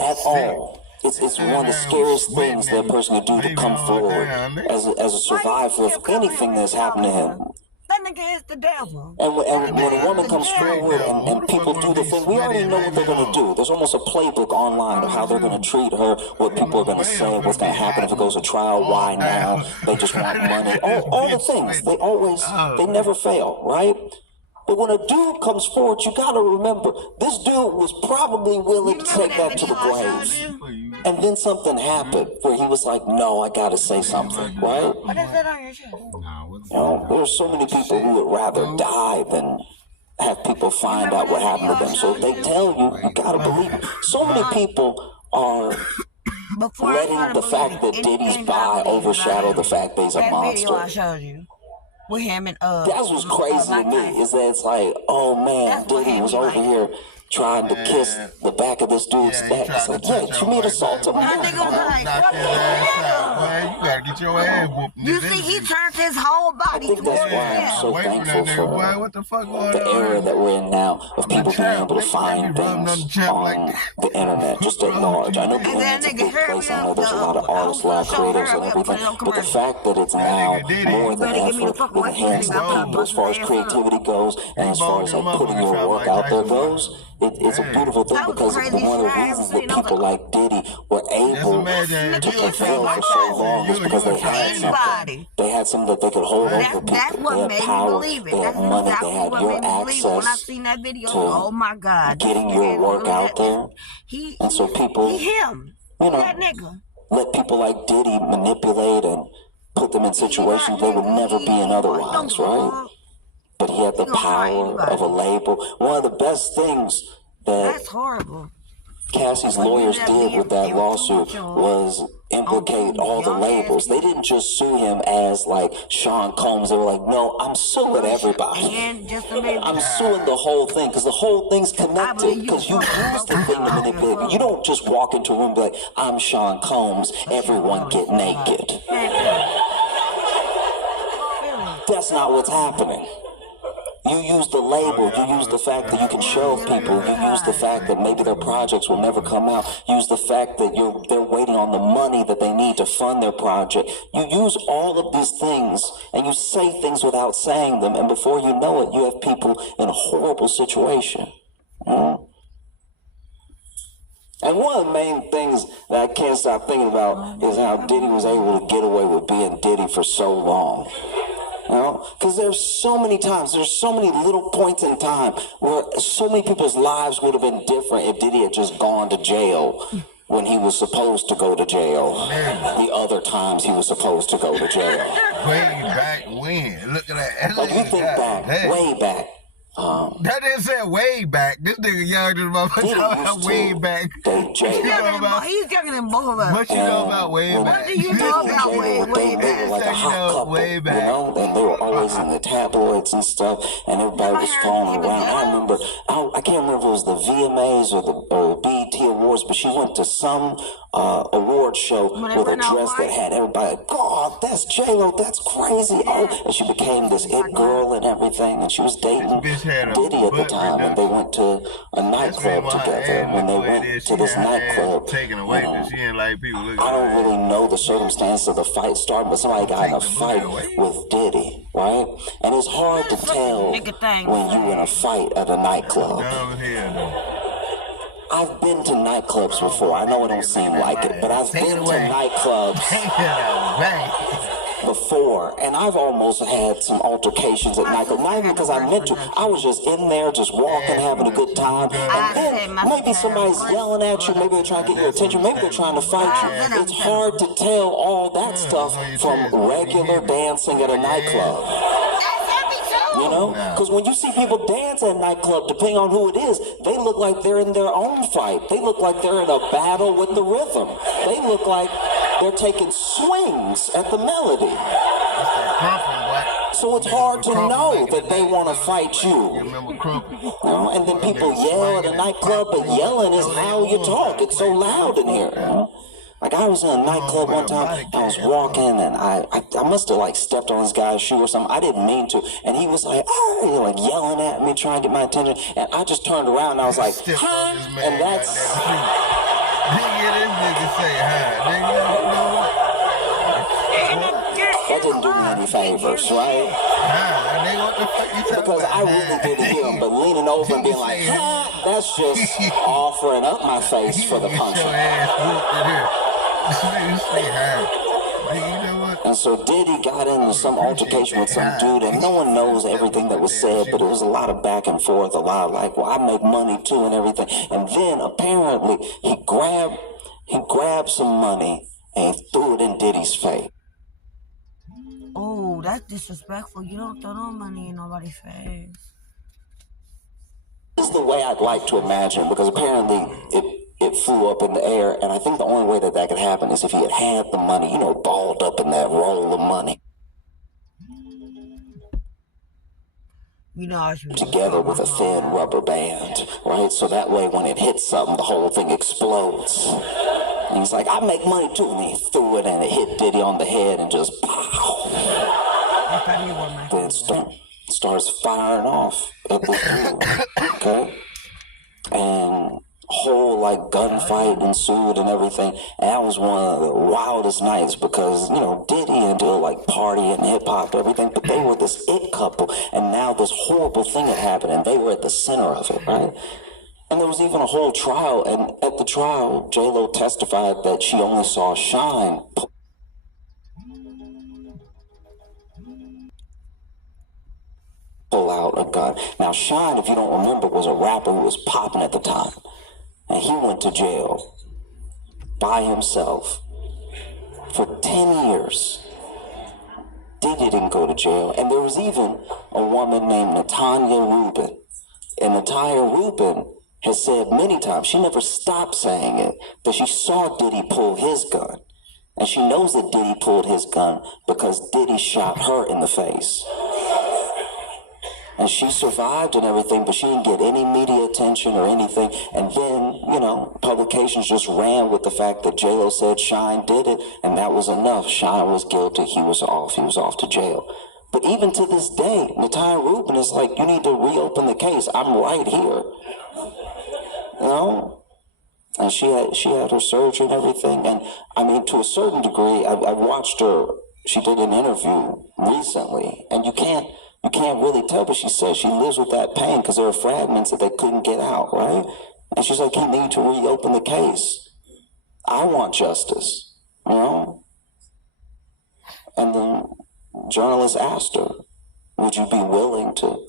at all. It's one of the scariest things that a person can do to come forward as a survivor of anything that's happened to him. That nigga is the devil. And when a woman comes forward and people do the thing, we already know what they're going to do. There's almost a playbook online of how they're going to treat her, what people are going to say, what's going to happen if it goes to trial, why now, they just want money, all the things. They never fail, right? But when a dude comes forward, you got to remember, this dude was probably willing to take that to the grave. And then something happened where he was like, no, I got to say something, right? What is that on your chest? You know, there's so many people who would rather die than have people find out what happened to them. So if they tell you, you got to believe it. So many people are letting the fact that Diddy's bi overshadow the fact that he's a monster. I showed you. With him and that's what's crazy to me, is that it's like, oh man, Diddy was over here trying to kiss the back of this dude's neck. It's like, yeah, you mean assault him? Man, you gotta get get your ass whooped. You see, he turned his whole body. I think that's why I'm so thankful for what the fuck going the on? era that we're in now of people being able to find things on the internet, just at large. I know the internet's a big place. I know there's a lot of artists, a lot of creatives and everything, but the fact that it's now more than ever enhanced the people as far as creativity goes and as far as like putting your work out there goes, it's a beautiful thing because one of the reasons that people like Diddy were able to fulfill for so long is because they had something. They had something that they could hold over people. That's what They made had power, me believe it. they had That's money, exactly they had what your made me believe it. When I access seen that video, to oh my God, getting your work out there. And so people, he him. you know, That nigga. let people like Diddy manipulate and put them in situations they would never be in otherwise, right? But he had the power of a label. One of the best things that That's horrible. Cassie's lawyers did with that lawsuit was implicate all the labels. They didn't just sue him as like Sean Combs. They were like, no, I'm suing everybody. I'm suing the whole thing because the whole thing's connected because you use the thing to manipulate people. You don't just walk into a room and be like, I'm Sean Combs, everyone get naked. That's not what's happening. You use the label, you use the fact that you can shelve people, you use the fact that maybe their projects will never come out, use the fact that they're waiting on the money that they need to fund their project. You use all of these things and you say things without saying them, and before you know it, you have people in a horrible situation. And one of the main things that I can't stop thinking about is how Diddy was able to get away with being Diddy for so long. You know, because there's so many times, there's so many little points in time where so many people's lives would have been different if Diddy had just gone to jail when he was supposed to go to jail. The other times he was supposed to go to jail. Way back when? Look at that. Like you think back, way back. That didn't say way back. This nigga young just about way back. He's younger than both of us. What you know about way back? What do you know about way They were like a hot couple, you know, and they were always in the tabloids and stuff, and everybody was throwing around. I remember, I can't remember if it was the VMAs or the BET Awards, but she went to some award show with a dress that had everybody like, God, that's J-Lo, that's crazy. Oh, and she became this it girl and everything, and she was dating Diddy at the time, and they went to a nightclub together. When they went to this nightclub, I don't really know the circumstance of the fight starting, but somebody got in a fight with Diddy, right? And it's hard to tell when you're in a fight at a nightclub. I've been to nightclubs before. I know it don't seem like it, but I've been to nightclubs before, and I've almost had some altercations at nightclubs. Not even because I meant to. I was just in there, just walking, having a good time, and then maybe somebody's yelling at you. Maybe they're trying to get your attention. Maybe they're trying to fight you. It's hard to tell all that stuff from regular dancing at a nightclub. You know? Because when you see people dance at a nightclub, depending on who it is, they look like they're in their own fight. They look like they're in a battle with the rhythm. They look like they're taking swings at the melody. So it's hard to know that they want to fight you. You know? And then people yell at a nightclub, but yelling is how you talk. It's so loud in here. You know? Like I was in a nightclub one time, I was walking and I must have like stepped on this guy's shoe or something. I didn't mean to. And he was like, oh, like yelling at me, trying to get my attention. And I just turned around and I was like, huh? And that's... That didn't do me any favors, right? Because I really didn't hear him, but leaning over and being like, huh? That's just offering up my face for the punching. And so Diddy got into some altercation with some dude, and no one knows everything that was said, but it was a lot of back and forth, a lot of like, well, I make money too and everything. And then apparently he grabbed some money and threw it in Diddy's face. Oh, that's disrespectful. You don't throw no money in nobody's face. This is the way I'd like to imagine, because apparently it flew up in the air, and I think the only way that could happen is if he had the money, you know, balled up in that roll of money. You know, together with a thin rubber band, right? So that way when it hits something, the whole thing explodes. You And he's like, I make money too. And he threw it and it hit Diddy on the head and just pow. Then starts firing off at this dude. Okay? And whole like gunfight ensued and everything. And that was one of the wildest nights because, you know, Diddy and Dill like party and hip hop, everything, but they were this it couple. And now this horrible thing had happened and they were at the center of it, right? And there was even a whole trial, and at the trial, J-Lo testified that she only saw Shine pull out a gun. Now, Shine, if you don't remember, was a rapper who was popping at the time. And he went to jail by himself for 10 years. Diddy didn't go to jail. And there was even a woman named Natanya Rubin. And Natanya Rubin has said many times, she never stopped saying it, that she saw Diddy pull his gun. And she knows that Diddy pulled his gun because Diddy shot her in the face. And she survived and everything, but she didn't get any media attention or anything. And then, you know, publications just ran with the fact that J-Lo said Shine did it, and that was enough. Shine was guilty. He was off to jail. But even to this day, Natanya Rubin is like, you need to reopen the case. I'm right here. You know? And she had her surgery and everything. And I mean, to a certain degree, I watched her. She did an interview recently, and you can't really tell, but she says she lives with that pain because there are fragments that they couldn't get out, right? And she's like, you need to reopen the case. I want justice, you know? And the journalist asked her, would you be willing to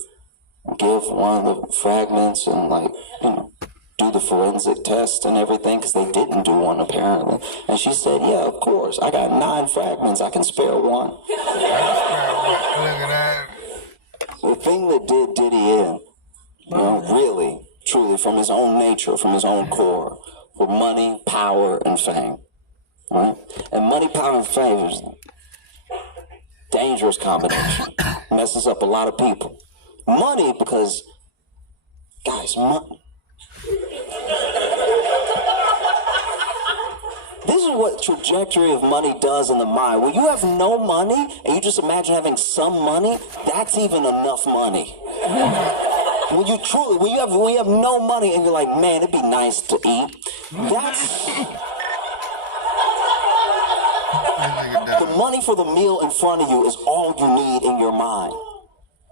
give one of the fragments and, like, you know, do the forensic test and everything, because they didn't do one apparently. And she said, yeah, of course. I got 9 fragments. I can spare one. Look at that. The thing that did Diddy in, you know, really, truly, from his own nature, from his own core, were money, power, and fame. Right? And money, power, and fame is a dangerous combination. Messes up a lot of people. Money, because, guys, money. This is what trajectory of money does in the mind. When you have no money and you just imagine having some money, that's even enough money. When you have no money and you're like, man, it'd be nice to eat. That's the money for the meal in front of you is all you need in your mind.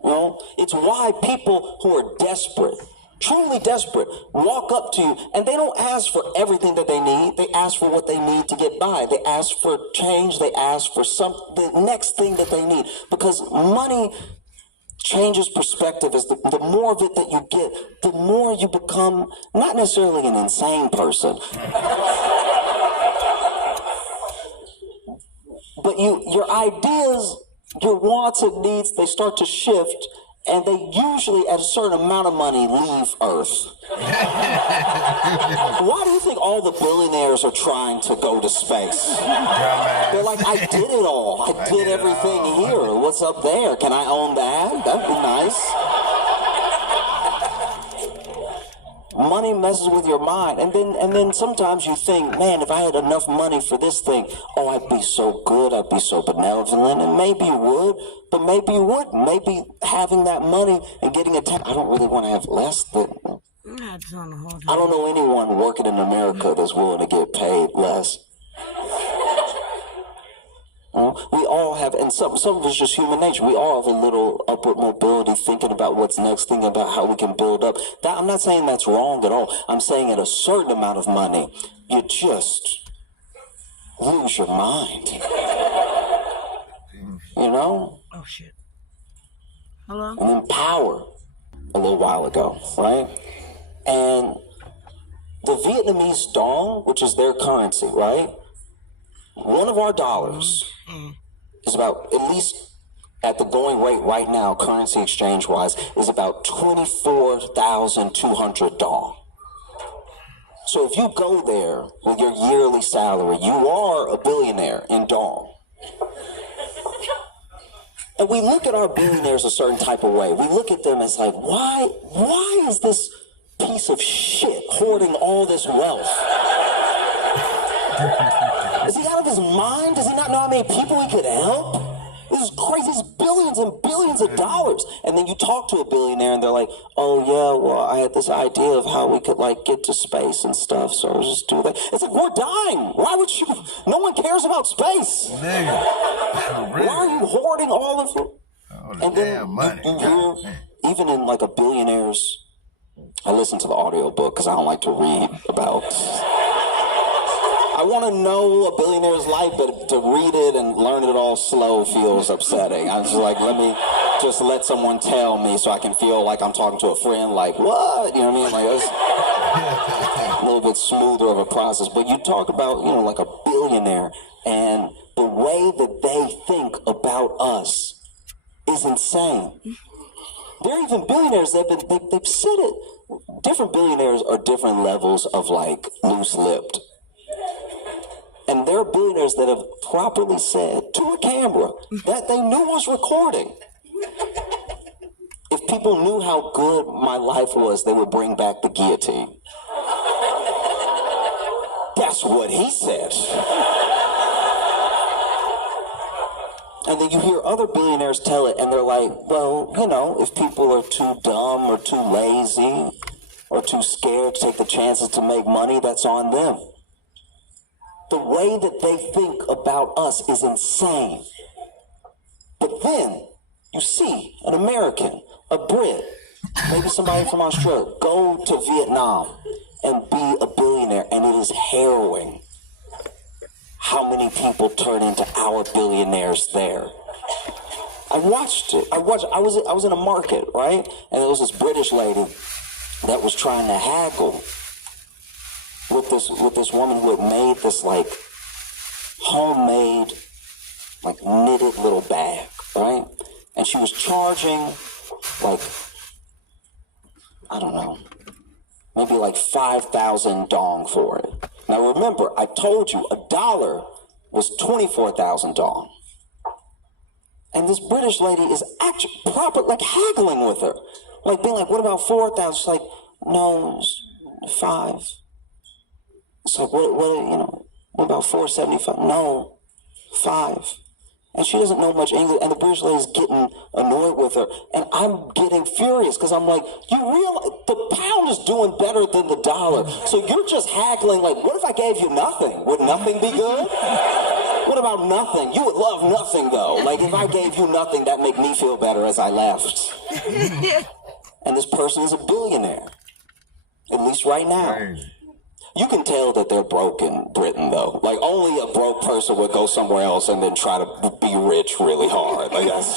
You know, it's why people who are desperate, truly desperate, walk up to you and they don't ask for everything that they need. They ask for what they need to get by. They ask for change. They ask for the next thing that they need. Because money changes perspective. As the more of it that you get, the more you become not necessarily an insane person, but your ideas, your wants and needs, they start to shift. And they usually, at a certain amount of money, leave Earth. Why do you think all the billionaires are trying to go to space? They're like, I did it all. I did everything here. What's up there? Can I own that? That'd be nice. Money messes with your mind. And then sometimes you think, man, if I had enough money for this thing, oh, I'd be so good, I'd be so benevolent. And maybe you would, but maybe you wouldn't. Maybe having that money and getting attacked, I don't really want to have less than... I don't know anyone working in America that's willing to get paid less. We all have, and some of it's just human nature. We all have a little upward mobility, thinking about what's next, thinking about how we can build up. I'm not saying that's wrong at all. I'm saying at a certain amount of money, you just lose your mind. You know? Oh, shit. Hello? And then power a little while ago, right? And the Vietnamese dong, which is their currency, right? One of our dollars is about, at least at the going rate right now, currency exchange-wise, is about 24,200 dong. So if you go there with your yearly salary, you are a billionaire in dong. And we look at our billionaires a certain type of way. We look at them as like, why is this piece of shit hoarding all this wealth? Is he out of his mind? Does he not know how many people he could help? This is crazy. It's billions and billions of dollars. And then you talk to a billionaire and they're like, oh yeah, well, I had this idea of how we could like get to space and stuff, so I'll just do that. It's like, we're dying. Why would you? No one cares about space. Nigga. Why are you hoarding all of it? And then money. you hear, even in like a billionaire's, I listen to the audio book because I don't like to read about. I want to know a billionaire's life, but to read it and learn it all slow feels upsetting. I'm just like, let someone tell me so I can feel like I'm talking to a friend, like, what? You know what I mean? Like, it's a little bit smoother of a process. But you talk about, like a billionaire, and the way that they think about us is insane. There are even billionaires they've said it. Different billionaires are different levels of like loose-lipped. And there are billionaires that have properly said to a camera that they knew was recording. If people knew how good my life was, they would bring back the guillotine. That's what he said. And then you hear other billionaires tell it, and they're like, well, if people are too dumb or too lazy or too scared to take the chances to make money, that's on them. The way that they think about us is insane. But then you see an American, a Brit, maybe somebody from Australia, go to Vietnam and be a billionaire, and it is harrowing how many people turn into our billionaires there. I watched it. I was in a market, right? And there was this British lady that was trying to haggle with this woman who had made this like homemade, like knitted little bag, right? And she was charging like, I don't know, maybe like 5,000 dong for it. Now remember, I told you $1 was 24,000 dong. And this British lady is actually like haggling with her. Like being like, what about 4,000? She's like, no, it's 5. It's like, what about 475? No, 5. And she doesn't know much English, and the British lady's getting annoyed with her, and I'm getting furious, because I'm like, you realize the pound is doing better than the dollar, so you're just haggling, like, what if I gave you nothing? Would nothing be good? What about nothing? You would love nothing, though. Like, if I gave you nothing, that'd make me feel better as I left. And this person is a billionaire, at least right now. You can tell that they're broke in Britain, though. Like, only a broke person would go somewhere else and then try to be rich really hard. Like, that's...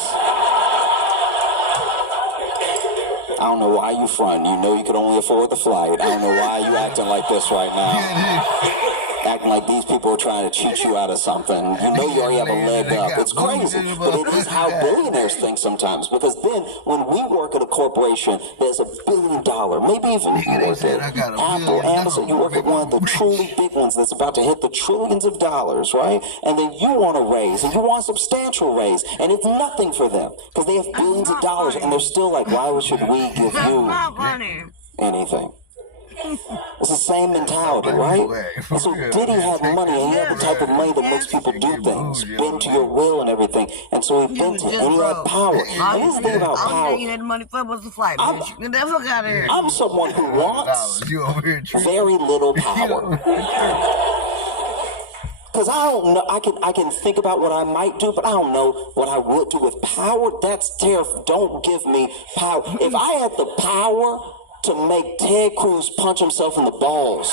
I don't know why you front. You know you could only afford the flight. I don't know why you acting like this right now. Acting like these people are trying to cheat you out of something. You know you already have a leg up. It's crazy, but it is how billionaires think sometimes. Because then, when we work at a corporation, there's $1 billion, maybe even you work at Apple, Amazon, you work at one of the truly big ones that's about to hit the trillions of dollars, right? And then you want a raise, and you want a substantial raise, and it's nothing for them because they have billions of dollars, and they're still like, why should we give you anything? It's the same mentality, right? And so Diddy had money, and he had the type of money that makes people do things, bend to your will and everything. And so he bent it, and he had power. And here's the thing about power. You had money for was the flight. Get the fuck out of here. I'm someone who wants very little power. Because I don't know, I can think about what I might do, but I don't know what I would do with power. That's terrible. Don't give me power. If I had the power to make Ted Cruz punch himself in the balls.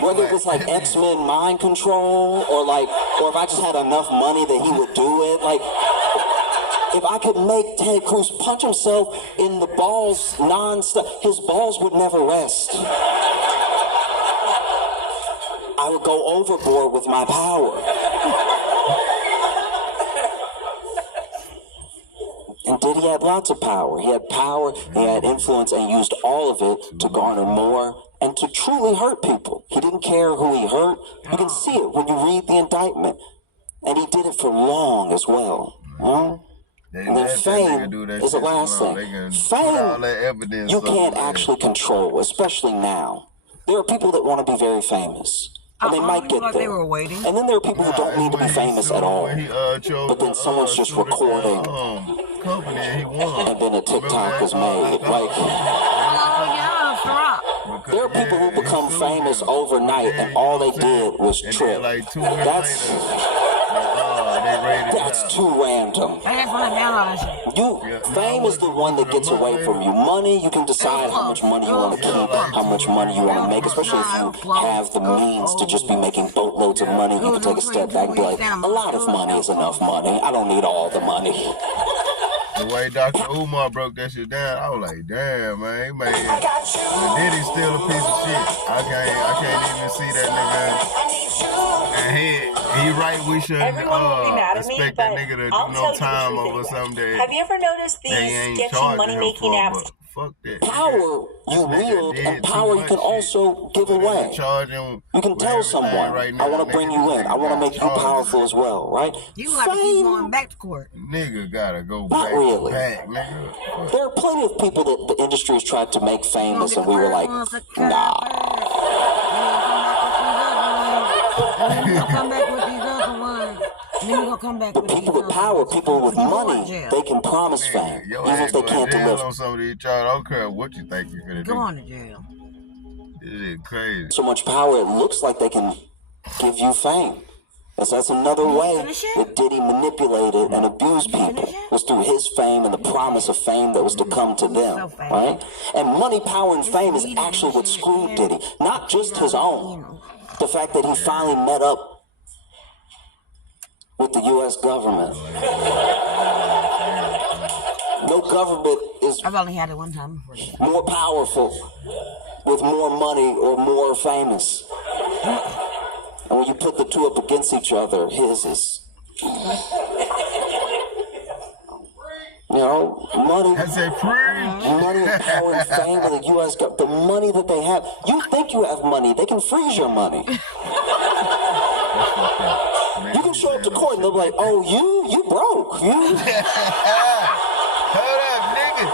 Whether it was like X-Men mind control, or if I just had enough money that he would do it, like, if I could make Ted Cruz punch himself in the balls non-stop, his balls would never rest. I would go overboard with my power. And Diddy had lots of power. He had power, he had influence, and used all of it to garner more and to truly hurt people. He didn't care who he hurt. You can see it when you read the indictment. And he did it for long as well. And then fame is the last thing. Fame, you can't actually control, especially now. There are people that want to be very famous, and they might get there. And then there are people who don't need to be famous at all. But then someone's just recording, and then a TikTok is made. Like, there are people who become famous overnight, and all they did was trip. That's too random. Fame is the one that gets away from you. Money, you can decide how much money you want to keep, how much money you want to make, especially if you have the means to just be making boatloads of money. You can take a step back and be like, a lot of money is enough money. I don't need all the money. The way Dr. Umar broke that shit down, I was like, damn, man, Diddy's still a piece of shit. I can't even see that nigga. And he right, we shouldn't expect that nigga to do no time over something. Have you ever noticed these sketchy money-making apps? Fuck that. Power you wield, and power you can also give away. You can tell someone, I want to bring you in. I want to make you powerful as well, right? You like to keep going back to court. Nigga gotta go Not back. really. Nigga. There are plenty of people that the industry has tried to make famous, and we were like, nah. Come back with these other ones. Then you gonna come back But people with power, people with money, they can promise fame, even if they can't deliver. On some of these charts, I don't care what you think you're gonna do. Go on to jail. This is crazy. So much power, it looks like they can give you fame. That's another way that Diddy manipulated and abused people, was through his fame and the promise of fame that was to come to them, right? And money, power, and fame is actually what screwed Diddy, not just his own. The fact that he finally met up with the U.S. government. No government is I've only had it one time before. more powerful with more money or more famous. And when you put the two up against each other, his is, money. I say Money and power and fame of the U.S. government. The money that they have. You think you have money, they can freeze your money. You can show up to court and they'll be like, oh, you broke. Hold up, nigga.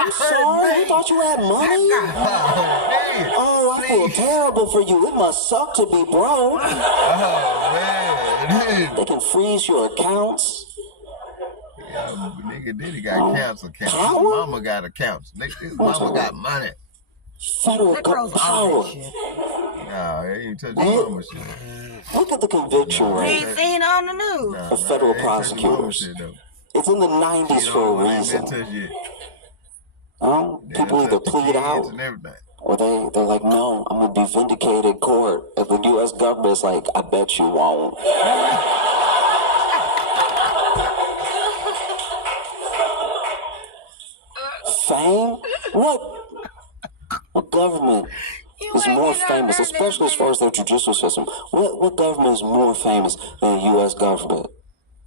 I'm sorry, you thought you had money? Oh, I feel terrible for you. It must suck to be broke. Oh, man. They can freeze your accounts. Nigga Diddy got accounts. Mama got accounts. His mama got money. Federal power. Nah, he ain't touching mama shit. Look at the conviction rate. He ain't seen on the news. Of federal prosecutors. It's in the 90s for a reason. People either plead out, or they're like, no, I'm going to be vindicated in court. And the U.S. government's like, I bet you won't. Fame? What government is more famous, especially as far as their judicial system? What government is more famous than the U.S. government?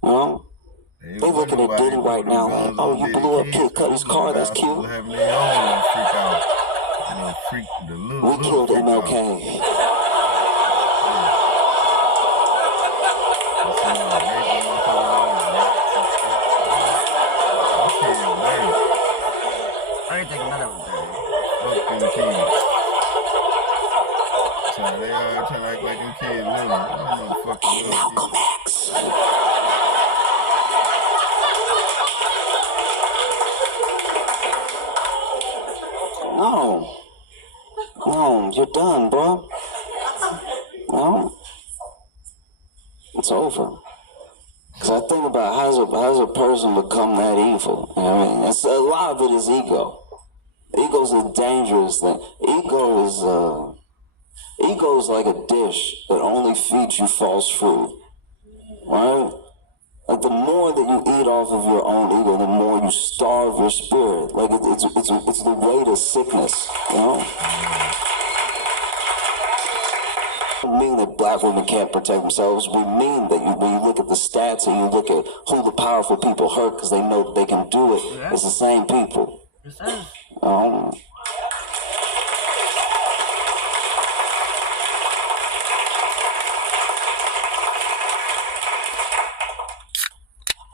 You know? They looking at Diddy right now like, oh, you blew up Kid Cudi's car, that's cute. We killed MLK. I didn't think none of them. So they all trying to act like them kids living. Hey, Malcolm X. No, you're done, bro. No, it's over. Because I think about how's a person become that evil? You know what I mean? A lot of it is ego. Ego's a dangerous thing. Ego is like a dish that only feeds you false fruit, right? Like the more that you eat off of your own ego, the more you starve your spirit. Like it's the way to sickness, you know? We mean that black women can't protect themselves. We mean that when you look at the stats and you look at who the powerful people hurt because they know that they can do it, it's the same people.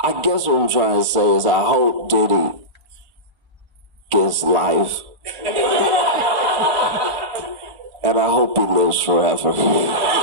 I guess what I'm trying to say is I hope Diddy gets life. And I hope he lives forever.